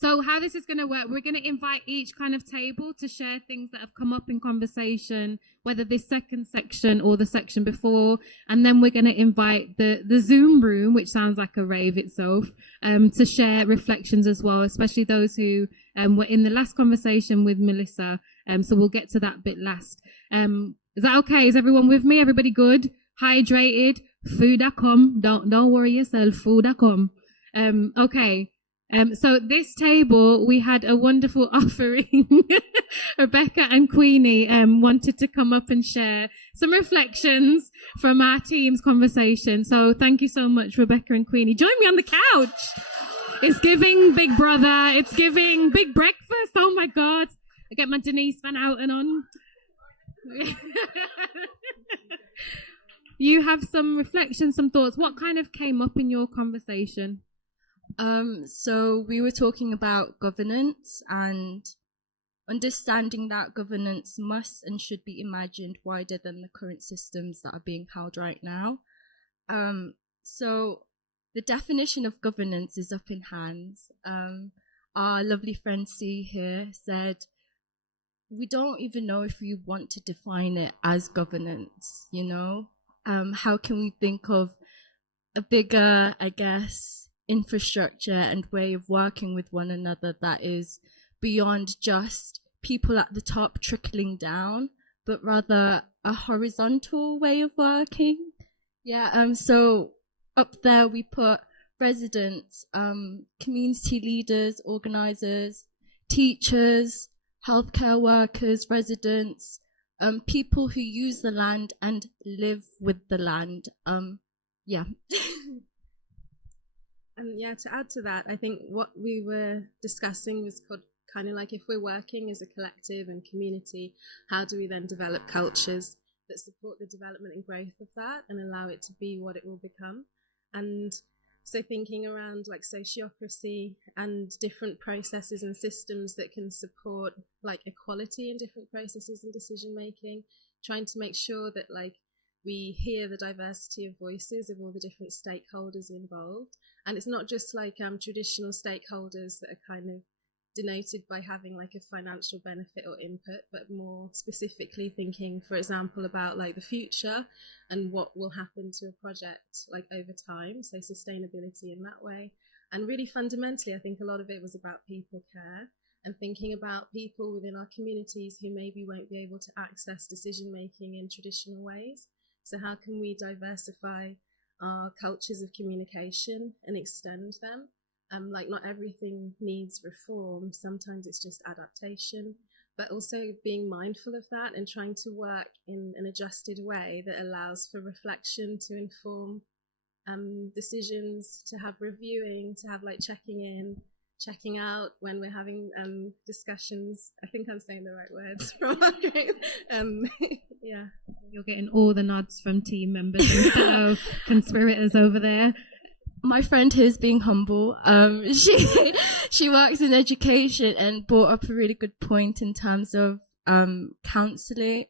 So how this is going to work, we're going to invite each kind of table to share things that have come up in conversation, whether this second section or the section before, and then we're going to invite the Zoom room, which sounds like a rave itself, to share reflections as well, especially those who were in the last conversation with Melissa. So we'll get to that bit last. Is that okay? Is everyone with me? Everybody good? Hydrated? Food.com. Don't worry yourself. Food.com. Okay. So this table, we had a wonderful offering. Rebecca and Queenie wanted to come up and share some reflections from our team's conversation. So thank you so much, Rebecca and Queenie. Join me on the couch. It's giving Big Brother. It's giving Big Breakfast. Oh my God. I get my Denise Van Outen on. You have some reflections, some thoughts. What kind of came up in your conversation? So we were talking about governance and understanding that governance must and should be imagined wider than the current systems that are being held right now. So the definition of governance is up in hands. Our lovely friend C here said, we don't even know if we want to define it as governance, you know? How can we think of a bigger, I guess, infrastructure and way of working with one another that is beyond just people at the top trickling down, but rather a horizontal way of working? Yeah, so up there we put residents, community leaders, organisers, teachers, healthcare workers, residents, people who use the land and live with the land. Yeah. And yeah, to add to that, I think what we were discussing was kind of like, if we're working as a collective and community, how do we then develop cultures that support the development and growth of that and allow it to be what it will become? And so thinking around like sociocracy and different processes and systems that can support like equality in different processes and decision making, trying to make sure that like we hear the diversity of voices of all the different stakeholders involved. And it's not just like traditional stakeholders that are kind of denoted by having like a financial benefit or input, but more specifically thinking, for example, about like the future and what will happen to a project like over time. So sustainability in that way. And really fundamentally, I think a lot of it was about people care and thinking about people within our communities who maybe won't be able to access decision making in traditional ways. So how can we diversify our cultures of communication and extend them? Like not everything needs reform. Sometimes it's just adaptation, but also being mindful of that and trying to work in an adjusted way that allows for reflection to inform decisions, to have reviewing, to have like checking in, checking out when we're having discussions. I think I'm saying the right words from our group. Yeah. You're getting all the nods from team members and fellow conspirators over there. My friend here is being humble. She works in education and brought up a really good point in terms of counselling,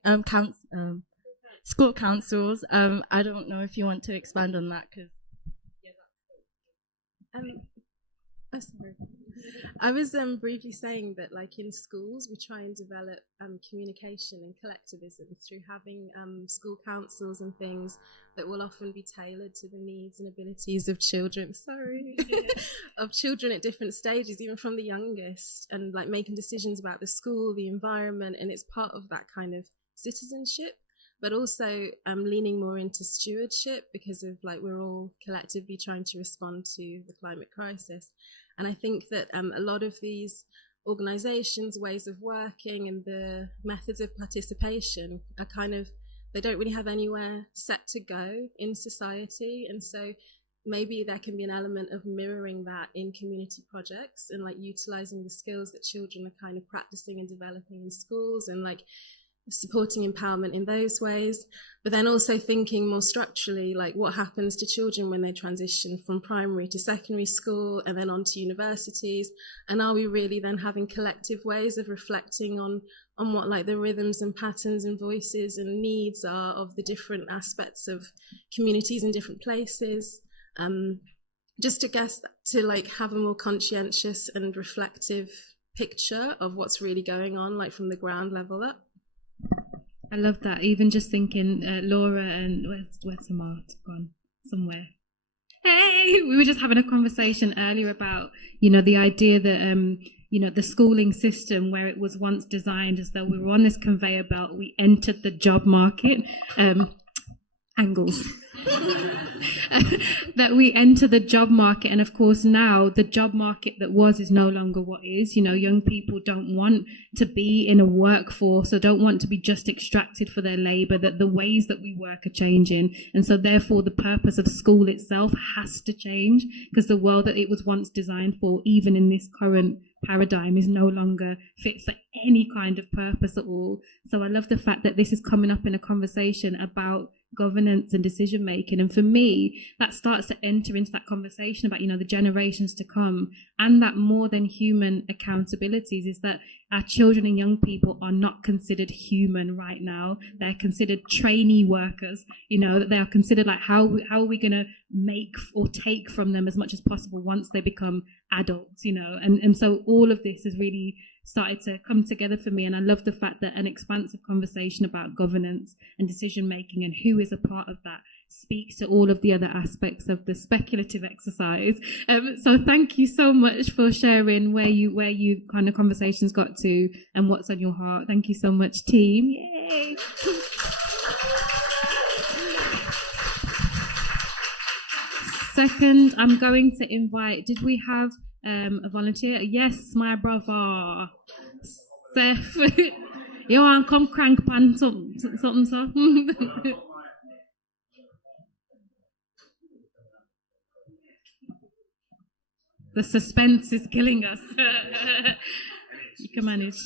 school councils. I don't know if you want to expand on that, because sorry. I was briefly saying that like in schools we try and develop communication and collectivism through having school councils and things that will often be tailored to the needs and abilities of children, of children at different stages, even from the youngest, and like making decisions about the school, the environment, and it's part of that kind of citizenship, but also leaning more into stewardship because of like we're all collectively trying to respond to the climate crisis. And I think that a lot of these organisations, ways of working and the methods of participation are kind of, they don't really have anywhere set to go in society. And so maybe there can be an element of mirroring that in community projects and like utilising the skills that children are kind of practising and developing in schools and like supporting empowerment in those ways, but then also thinking more structurally, like what happens to children when they transition from primary to secondary school and then on to universities, and are we really then having collective ways of reflecting on what like the rhythms and patterns and voices and needs are of the different aspects of communities in different places. just to guess, to like have a more conscientious and reflective picture of what's really going on, like from the ground level up. I love that. Even just thinking, Laura and where's Samart gone? Somewhere. Hey, we were just having a conversation earlier about, the idea that, the schooling system, where it was once designed as though we were on this conveyor belt, we entered the job market, angles. That we enter the job market, and of course now the job market that was is no longer what is. Young people don't want to be in a workforce or don't want to be just extracted for their labour, that the ways that we work are changing, and so therefore the purpose of school itself has to change, because the world that it was once designed for, even in this current paradigm, is no longer fit for any kind of purpose at all. So I love the fact that this is coming up in a conversation about governance and decision making, and for me that starts to enter into that conversation about the generations to come, and that more than human accountabilities is that our children and young people are not considered human right now. They're considered trainee workers, that they are considered like how are we going to make or take from them as much as possible once they become adults, and so all of this has really started to come together for me. And I love the fact that an expansive conversation about governance and decision making and who is a part of that speaks to all of the other aspects of the speculative exercise. So thank you so much for sharing where you kind of conversations got to and what's on your heart. Thank you so much, team. Yay. Second, I'm going to invite, did we have a volunteer? Yes, my brother Seth. You want to come crank pan something so? The suspense is killing us. You can manage.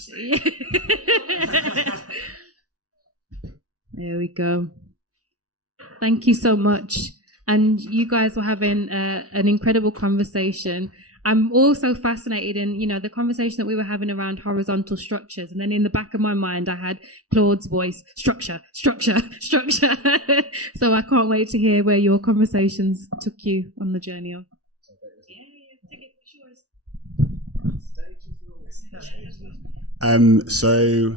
There we go. Thank you so much. And you guys were having an incredible conversation. I'm also fascinated in, the conversation that we were having around horizontal structures. And then in the back of my mind, I had Claude's voice, structure, structure, structure. So I can't wait to hear where your conversations took you on the journey of. So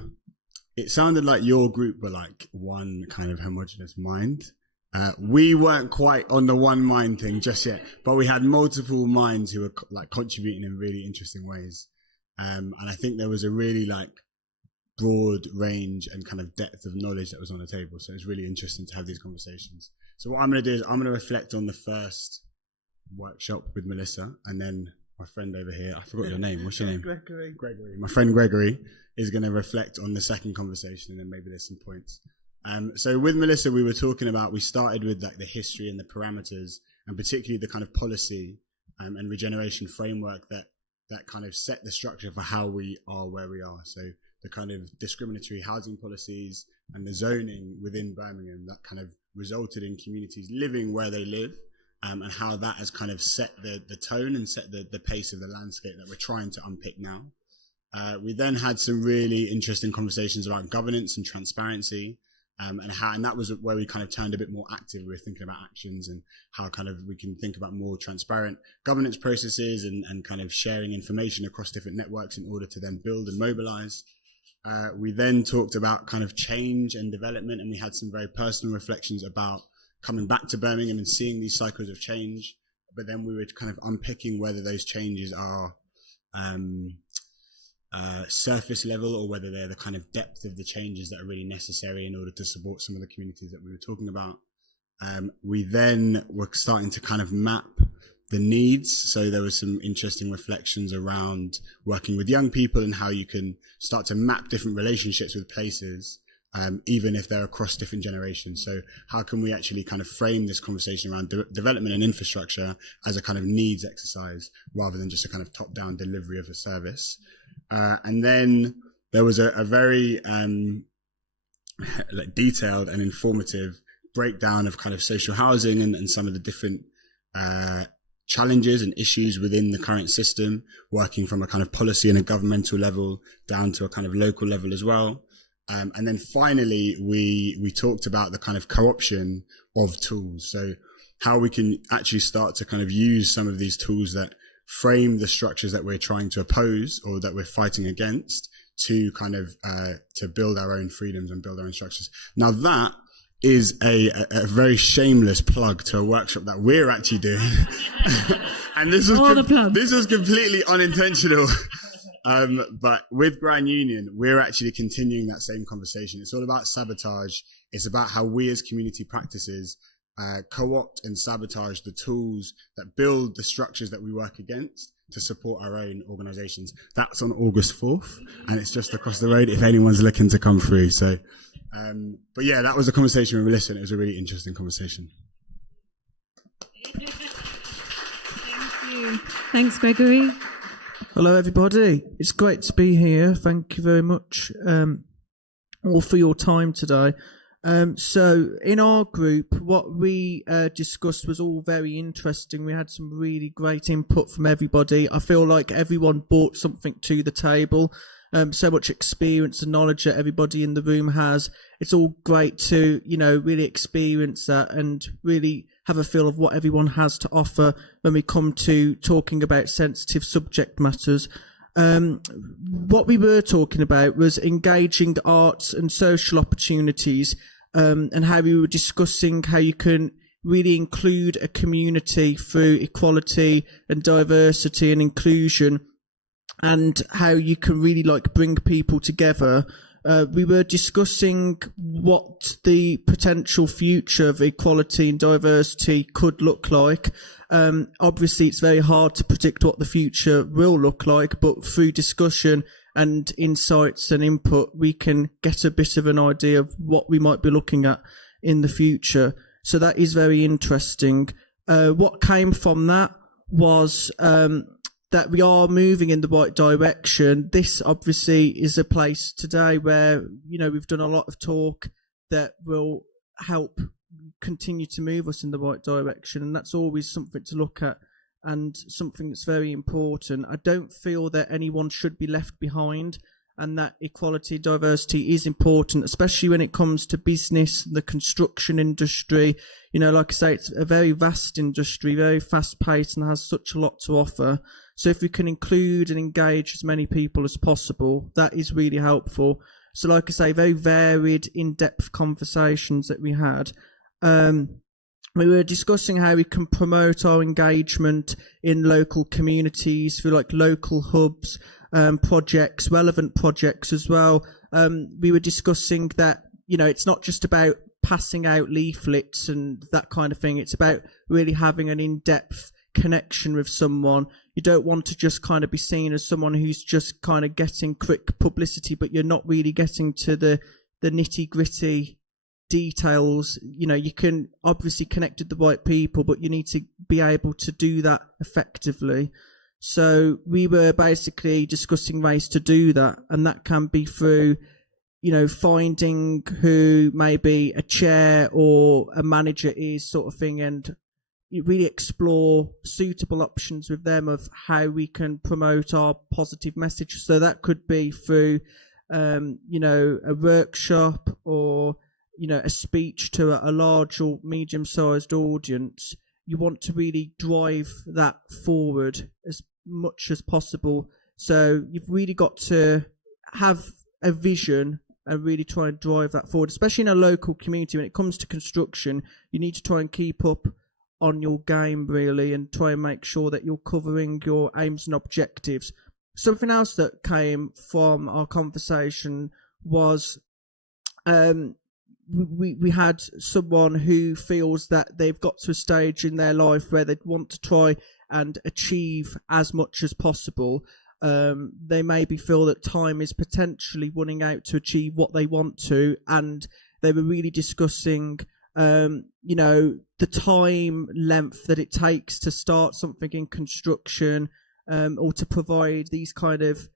it sounded like your group were like one kind of homogenous mind. We weren't quite on the one mind thing just yet, but we had multiple minds who were like contributing in really interesting ways. And I think there was a really like broad range and kind of depth of knowledge that was on the table. So it's really interesting to have these conversations. So what I'm going to do is I'm going to reflect on the first workshop with Melissa, and then my friend over here, I forgot your name. What's your name? Gregory. My friend Gregory is going to reflect on the second conversation, and then maybe there's some points. So with Melissa, we started with like the history and the parameters, and particularly the kind of policy and regeneration framework that kind of set the structure for how we are where we are. So the kind of discriminatory housing policies and the zoning within Birmingham that kind of resulted in communities living where they live, and how that has kind of set the tone and set the pace of the landscape that we're trying to unpick now. We then had some really interesting conversations about governance and transparency. And that was where we kind of turned a bit more active. We were thinking about actions and how kind of we can think about more transparent governance processes and kind of sharing information across different networks in order to then build and mobilise. We then talked about kind of change and development, and we had some very personal reflections about coming back to Birmingham and seeing these cycles of change. But then we were kind of unpicking whether those changes are surface level or whether they're the kind of depth of the changes that are really necessary in order to support some of the communities that we were talking about. We then were starting to kind of map the needs. So there were some interesting reflections around working with young people and how you can start to map different relationships with places, even if they're across different generations. So how can we actually kind of frame this conversation around development and infrastructure as a kind of needs exercise rather than just a kind of top-down delivery of a service? And then there was a very like detailed and informative breakdown of kind of social housing and some of the different challenges and issues within the current system, working from a kind of policy and a governmental level down to a kind of local level as well. And then finally, we talked about the kind of co-option of tools. So how we can actually start to kind of use some of these tools that frame the structures that we're trying to oppose or that we're fighting against to kind of to build our own freedoms and build our own structures. Now that is a very shameless plug to a workshop that we're actually doing. And this was completely unintentional. But with Grand Union, we're actually continuing that same conversation. It's all about sabotage. It's about how we as community practices co-opt and sabotage the tools that build the structures that we work against to support our own organisations. That's on August 4th, and it's just across the road if anyone's looking to come through. So, but yeah, that was the conversation we listened. It was a really interesting conversation. Thank you. Thanks, Gregory. Hello, everybody. It's great to be here. Thank you very much all for your time today. So in our group, what we discussed was all very interesting. We had some really great input from everybody. I feel like everyone brought something to the table. So much experience and knowledge that everybody in the room has. It's all great to, really experience that and really have a feel of what everyone has to offer when we come to talking about sensitive subject matters. What we were talking about was engaging arts and social opportunities, and how we were discussing how you can really include a community through equality and diversity and inclusion, and how you can really bring people together. We were discussing what the potential future of equality and diversity could look like. Obviously, it's very hard to predict what the future will look like, but through discussion and insights and input, we can get a bit of an idea of what we might be looking at in the future. So that is very interesting. What came from that was that we are moving in the right direction. This obviously is a place today where, we've done a lot of talk that will help continue to move us in the right direction. And that's always something to look at and something that's very important. I don't feel that anyone should be left behind, and that equality, diversity is important, especially when it comes to business, the construction industry. Like I say, it's a very vast industry, very fast paced, and has such a lot to offer. So if we can include and engage as many people as possible, that is really helpful. So like I say, very varied, in-depth conversations that we had. We were discussing how we can promote our engagement in local communities through local hubs, projects, relevant projects as well. We were discussing that, it's not just about passing out leaflets and that kind of thing. It's about really having an in-depth connection with someone. You don't want to just kind of be seen as someone who's just kind of getting quick publicity, but you're not really getting to the nitty-gritty details. You can obviously connect with the right people, but you need to be able to do that effectively. So we were basically discussing ways to do that, and that can be through finding who maybe a chair or a manager is, sort of thing, and you really explore suitable options with them of how we can promote our positive message. So that could be through a workshop or a speech to a large or medium-sized audience. You want to really drive that forward as much as possible. So you've really got to have a vision and really try and drive that forward, especially in a local community. When it comes to construction, you need to try and keep up on your game, really, and try and make sure that you're covering your aims and objectives. Something else that came from our conversation was we had someone who feels that they've got to a stage in their life where they want to try and achieve as much as possible. They maybe feel that time is potentially running out to achieve what they want to, and they were really discussing the time length that it takes to start something in construction, or to provide these kind of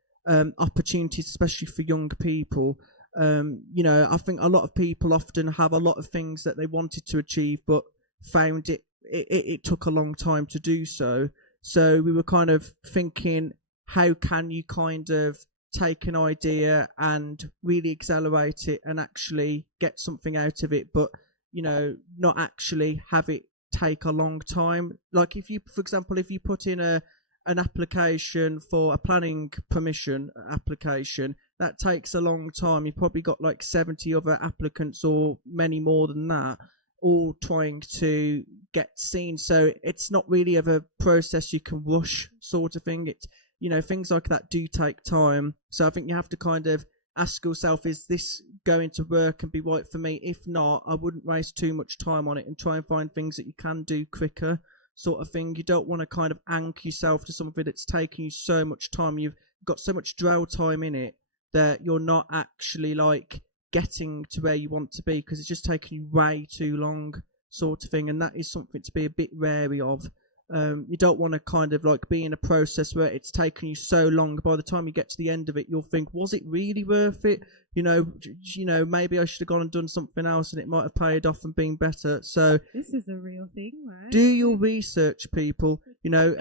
opportunities, especially for young people. I think a lot of people often have a lot of things that they wanted to achieve, but found it took a long time to do so. So we were kind of thinking, how can you kind of take an idea and really accelerate it and actually get something out of it, but not actually have it take a long time. Like if you, for example, if you put in an application for a planning permission application, that takes a long time. You've probably got like 70 other applicants or many more than that, all trying to get seen. So it's not really of a process you can rush, sort of thing. It's, you know, things like that do take time. So I think you have to kind of ask yourself, is this going to work and be right for me? If not, I wouldn't waste too much time on it and try and find things that you can do quicker, sort of thing. You don't want to kind of anchor yourself to something that's taking you so much time. You've got so much dwell time in it that you're not actually like getting to where you want to be, because it's just taking you way too long, sort of thing. And that is something to be a bit wary of. You don't want to kind of like be in a process where it's taken you so long. By the time you get to the end of it, you'll think, was it really worth it? You know, maybe I should have gone and done something else and it might have paid off and been better. So this is a real thing, right? Do your research, people. You know,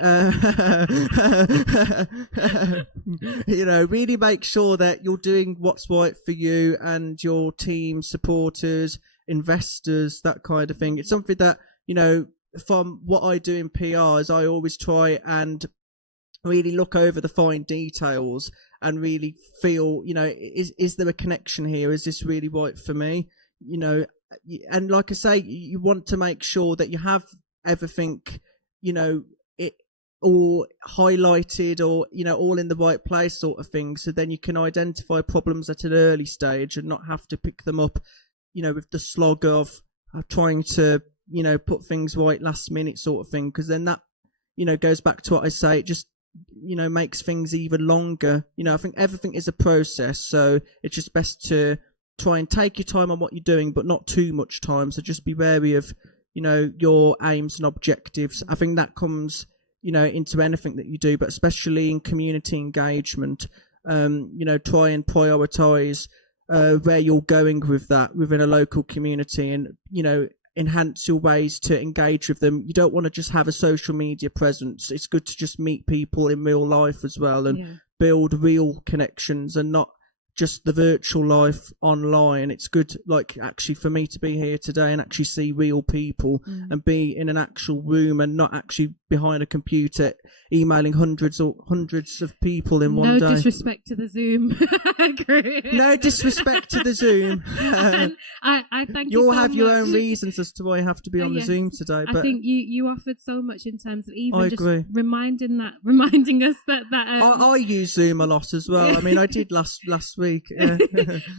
you know, really make sure that you're doing what's right for you and your team, supporters, investors, that kind of thing. It's something that, you know, from what I do in PR is I always try and really look over the fine details and really feel, you know, is there a connection here? Is this really right for me? You know, and like I say, you want to make sure that you have everything, you know, it all highlighted or, you know, all in the right place, sort of thing. So then you can identify problems at an early stage and not have to pick them up, you know, with the slog of trying to, you know, put things right last minute, sort of thing. Because then that, you know, goes back to what I say, it just, you know, makes things even longer. You know, I think everything is a process, so it's just best to try and take your time on what you're doing, but not too much time. So just be wary of, you know, your aims and objectives. I think that comes, you know, into anything that you do, but especially in community engagement. You know, try and prioritise where you're going with that within a local community, and, you know, enhance your ways to engage with them. You don't want to just have a social media presence. It's good to just meet people in real life as well and build real connections and not just the virtual life online. It's good, like, actually for me to be here today and actually see real people and be in an actual room and not actually behind a computer emailing hundreds of people in one day. No disrespect to the Zoom. No disrespect to the Zoom. I thank you. You'll so have your much. own reasons as to why you have to be on the Zoom today. But I think you offered so much in terms of even I just agree. reminding us that I use Zoom a lot as well. I mean, I did last week. Yeah.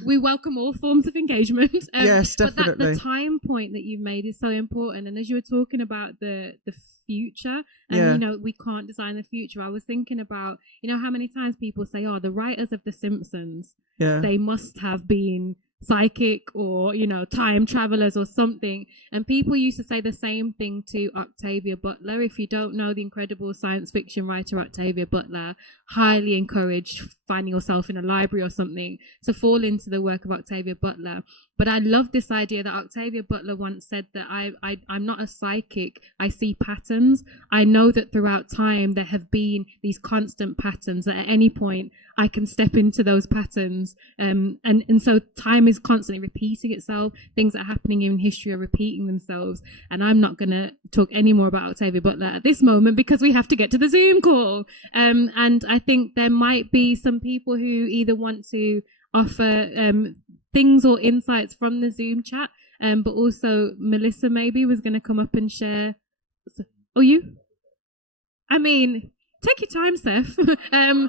we welcome all forms of engagement. Yes, definitely. But the time point that you've made is so important. And as you were talking about the future, and you know, we can't design the future, I was thinking about, you know, how many times people say, oh, the writers of The Simpsons, they must have been psychic or, you know, time travelers or something. And people used to say the same thing to Octavia Butler. If you don't know the incredible science fiction writer Octavia Butler, highly encourage finding yourself in a library or something to fall into the work of Octavia Butler. But I love this idea that Octavia Butler once said that I'm not a psychic, I see patterns. I know that throughout time there have been these constant patterns that at any point I can step into those patterns. And so time is constantly repeating itself. Things that are happening in history are repeating themselves. And I'm not going to talk any more about Octavia Butler at this moment because we have to get to the Zoom call. And I think there might be some people who either want to offer things or insights from the Zoom chat, but also Melissa maybe was going to come up and share. Oh, you? I mean, take your time, Seth. No,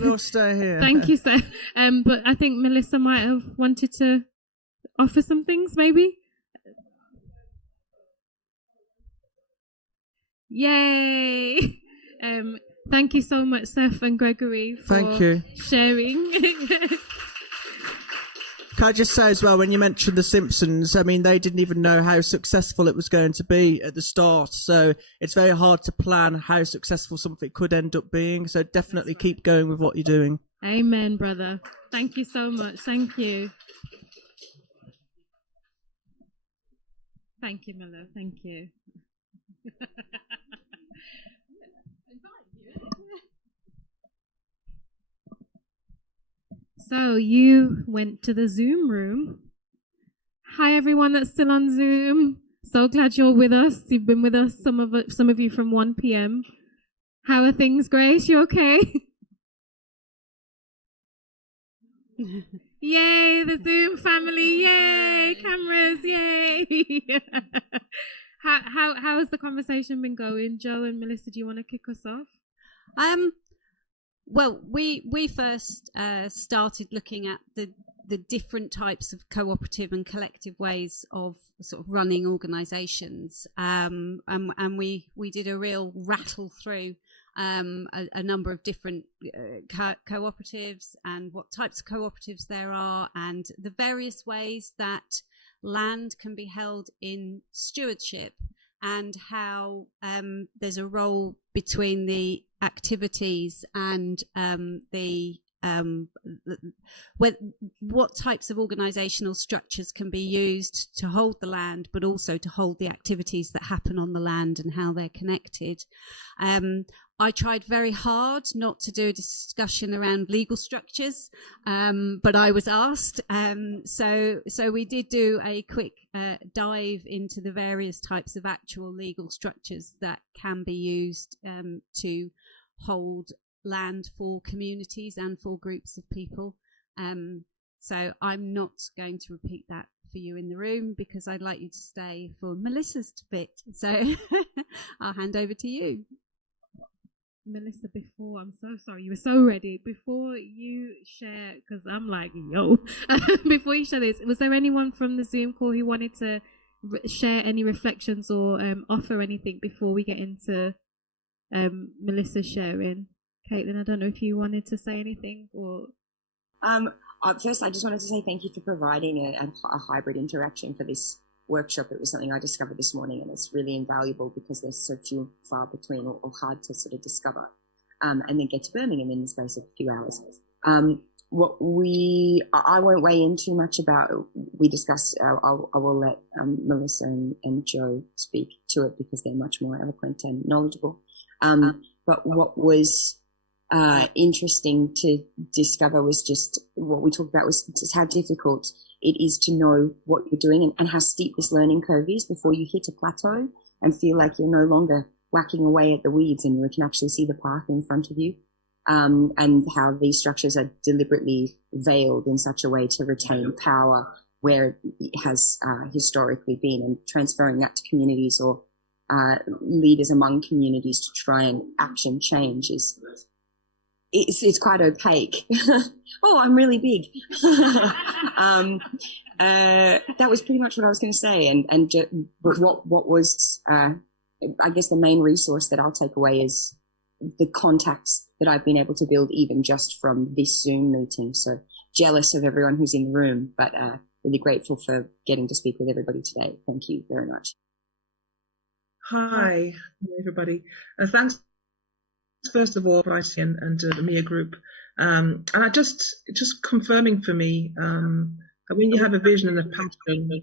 we'll stay here. Thank you, Seth. But I think Melissa might have wanted to offer some things, maybe. Yay! Thank you so much, Seth and Gregory, for sharing. Can I just say as well, when you mentioned The Simpsons, I mean, they didn't even know how successful it was going to be at the start. So it's very hard to plan how successful something could end up being. So definitely keep going with what you're doing. Amen, brother. Thank you so much. Thank you. Thank you, Miller. Thank you. So you went to the Zoom room. Hi, everyone that's still on Zoom. So glad you're with us. You've been with us, some of you from 1 p.m. How are things, Grace? You okay? Yay, the Zoom family! Yay, cameras! Yay! How's the conversation been going, Joe and Melissa? Do you want to kick us off? Well, we first started looking at the different types of cooperative and collective ways of sort of running organisations, and we did a real rattle through a number of different cooperatives and what types of cooperatives there are, and the various ways that land can be held in stewardship, and how there's a role between the activities and what types of organisational structures can be used to hold the land, but also to hold the activities that happen on the land and how they're connected. I tried very hard not to do a discussion around legal structures, but I was asked. So we did do a quick dive into the various types of actual legal structures that can be used to hold land for communities and for groups of people. So I'm not going to repeat that for you in the room because I'd like you to stay for Melissa's bit. So I'll hand over to you. Melissa, I'm so sorry, you were so ready. Before you share, because I'm like, yo, before you share this, was there anyone from the Zoom call who wanted to share any reflections or offer anything before we get into Melissa sharing? Caitlin, I don't know if you wanted to say anything or... First, I just wanted to say thank you for providing a hybrid interaction for this workshop. It was something I discovered this morning, and it's really invaluable because there's so few and far between or hard to sort of discover and then get to Birmingham in the space of a few hours. I won't weigh in too much about, we discussed, I will let Melissa and Joe speak to it because they're much more eloquent and knowledgeable. But what was interesting to discover was just what we talked about was just how difficult it is to know what you're doing and how steep this learning curve is before you hit a plateau and feel like you're no longer whacking away at the weeds and you can actually see the path in front of you, and how these structures are deliberately veiled in such a way to retain power where it has historically been, and transferring that to communities or leaders among communities to try and action change it's quite opaque. Oh, I'm really big. That was pretty much what I was going to say. But what was, I guess the main resource that I'll take away is the contacts that I've been able to build even just from this Zoom meeting. So jealous of everyone who's in the room, but really grateful for getting to speak with everybody today. Thank you very much. Hi, everybody. Thanks. First of all, Brighton and the MAIA group, and I just confirming for me, when you have a vision and a passion,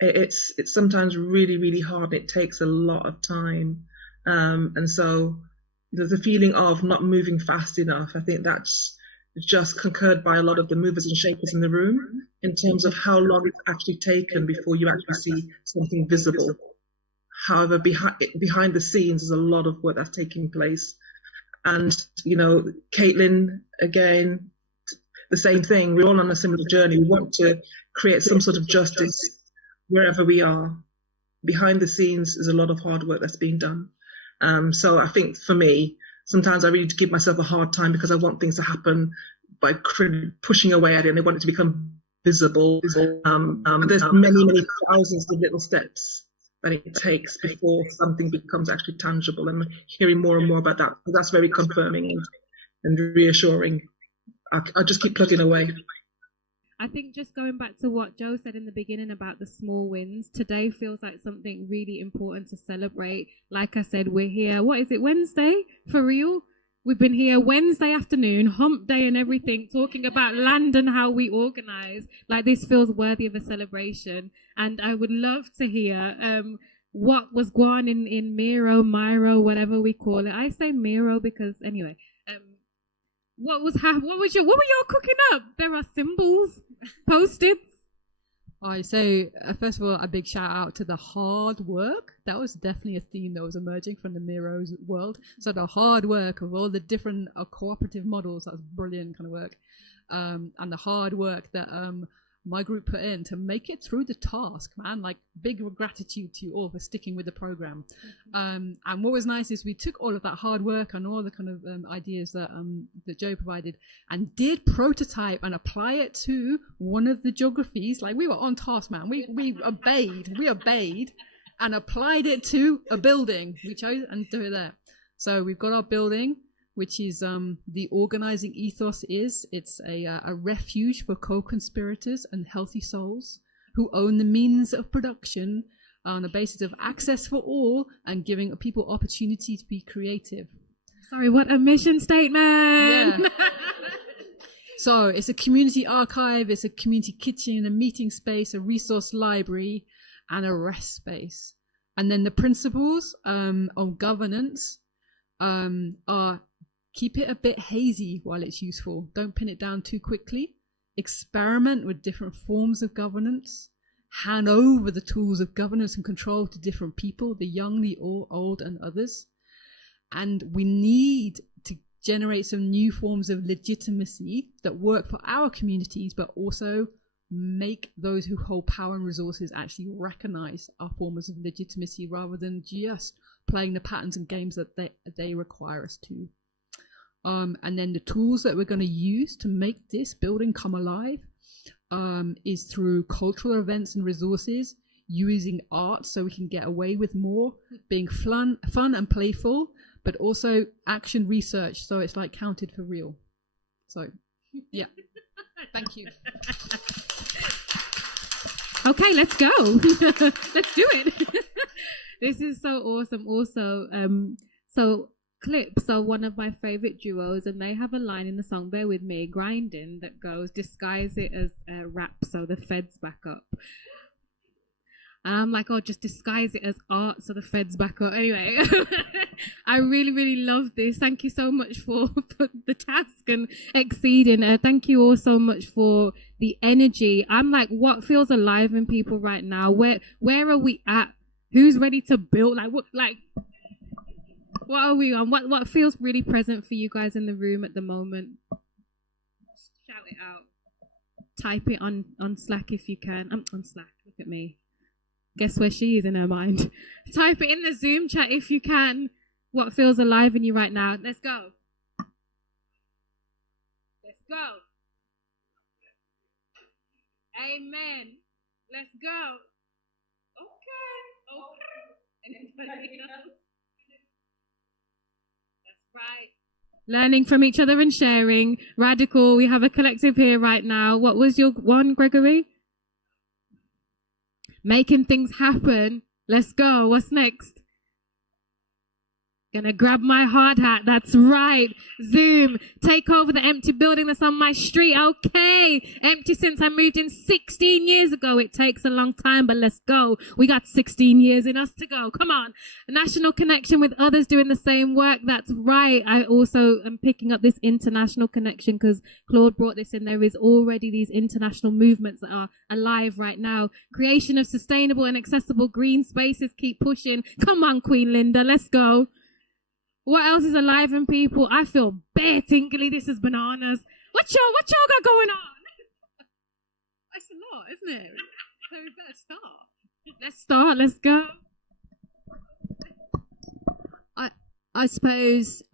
it's sometimes really, really hard. It takes a lot of time, and so the feeling of not moving fast enough, I think that's just concurred by a lot of the movers and shakers in the room in terms of how long it's actually taken before you actually see something visible. However, behind the scenes, there's a lot of work that's taking place. And, Caitlin, again, the same thing. We're all on a similar journey. We want to create some sort of justice wherever we are. Behind the scenes is a lot of hard work that's being done. So I think for me, sometimes I really give myself a hard time because I want things to happen by pushing away at it, and I want it to become visible. There's many, many thousands of little steps that it takes before something becomes actually tangible. And hearing more and more about that, that's very confirming and reassuring. I just keep plugging away. I think just going back to what Joe said in the beginning about the small wins, today feels like something really important to celebrate. Like I said, we're here, what is it, Wednesday? For real? We've been here Wednesday afternoon, hump day and everything, talking about land and how we organise. Like, this feels worthy of a celebration. And I would love to hear what was going on in MAIA, whatever we call it. I say MAIA because, anyway, what were y'all cooking up? There are symbols, post-its. I say, first of all, a big shout out to the hard work. That was definitely a theme that was emerging from the Miro's world. So the hard work of all the different cooperative models, that was brilliant kind of work. And the hard work that my group put in to make it through the task, man. Like, big gratitude to you all for sticking with the program. And what was nice is we took all of that hard work and all the kind of ideas that that Joe provided and did prototype and apply it to one of the geographies. Like, we were on task, man. We obeyed and applied it to a building. We chose and do it there. So we've got our building, which is the organizing ethos it's a refuge for co-conspirators and healthy souls who own the means of production on a basis of access for all and giving people opportunity to be creative. Sorry, what a mission statement! Yeah. So it's a community archive, it's a community kitchen, a meeting space, a resource library, and a rest space. And then the principles of governance are: keep it a bit hazy while it's useful. Don't pin it down too quickly. Experiment with different forms of governance. Hand over the tools of governance and control to different people, the young, the old, and others. And we need to generate some new forms of legitimacy that work for our communities, but also make those who hold power and resources actually recognize our forms of legitimacy rather than just playing the patterns and games that they require us to. And then the tools that we're going to use to make this building come alive is through cultural events and resources, using art so we can get away with more, being fun and playful, but also action research, so it's like counted for real. So, yeah. Thank you. Okay, let's go. Let's do it. This is so awesome. Also, so Clips are one of my favorite duos, and they have a line in the song, bear with me, Grinding, that goes, disguise it as rap so the feds back up. And I'm like, oh, just disguise it as art so the feds back up. Anyway, I really, really love this. Thank you so much for the task and exceeding. Thank you all so much for the energy. I'm like, what feels alive in people right now? Where are we at? Who's ready to build? What are we on? What feels really present for you guys in the room at the moment? Shout it out. Type it on Slack if you can. I'm on Slack. Look at me. Guess where she is in her mind. Type it in the Zoom chat if you can. What feels alive in you right now? Let's go. Let's go. Amen. Let's go. Okay. Anybody else? Right. Learning from each other and sharing. Radical. We have a collective here right now. What was your one, Gregory? Making things happen. Let's go. What's next? Gonna grab my hard hat. That's right. Zoom. Take over the empty building that's on my street. Okay. Empty since I moved in 16 years ago. It takes a long time, but let's go. We got 16 years in us to go. Come on. A national connection with others doing the same work. That's right. I also am picking up this international connection because Claude brought this in. There is already these international movements that are alive right now. Creation of sustainable and accessible green spaces. Keep pushing. Come on, Queen Linda. Let's go. What else is alive in people? I feel bare tingly. This is bananas. What y'all got going on? That's a lot, isn't it? So we better start. Let's start. Let's go. I suppose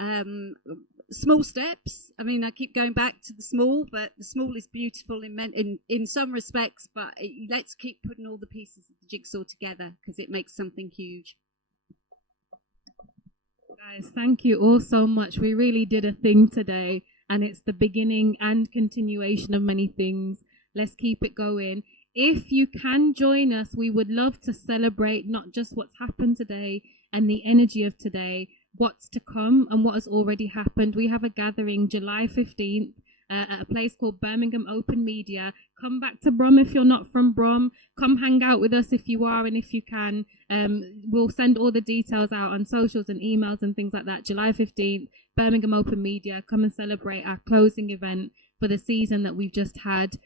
small steps. I mean, I keep going back to the small, but the small is beautiful in some respects. But let's keep putting all the pieces of the jigsaw together because it makes something huge. Guys, thank you all so much. We really did a thing today, and it's the beginning and continuation of many things. Let's keep it going. If you can join us, we would love to celebrate not just what's happened today and the energy of today, what's to come and what has already happened. We have a gathering July 15th at a place called Birmingham Open Media. Come back to Brum if you're not from Brum. Come hang out with us if you are and if you can. We'll send all the details out on socials and emails and things like that. July 15th, Birmingham Open Media. Come and celebrate our closing event for the season that we've just had.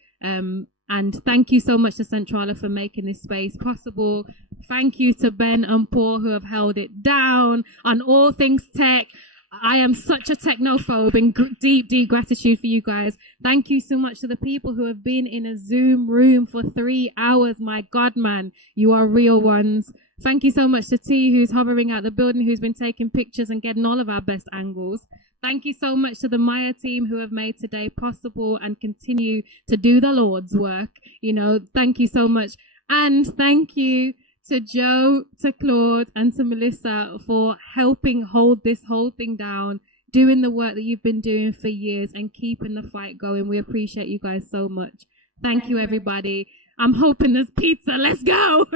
And thank you so much to Centrala for making this space possible. Thank you to Ben and Paul who have held it down on all things tech. I am such a technophobe, and deep, deep gratitude for you guys. Thank you so much to the people who have been in a Zoom room for 3 hours. My God, man, you are real ones. Thank you so much to T, who's hovering out the building, who's been taking pictures and getting all of our best angles. Thank you so much to the MAIA team who have made today possible and continue to do the Lord's work. You know, thank you so much. And thank you to Joe, to Claude, and to Melissa for helping hold this whole thing down, doing the work that you've been doing for years and keeping the fight going. We appreciate you guys so much. Thank you, everybody. I'm hoping there's pizza. Let's go.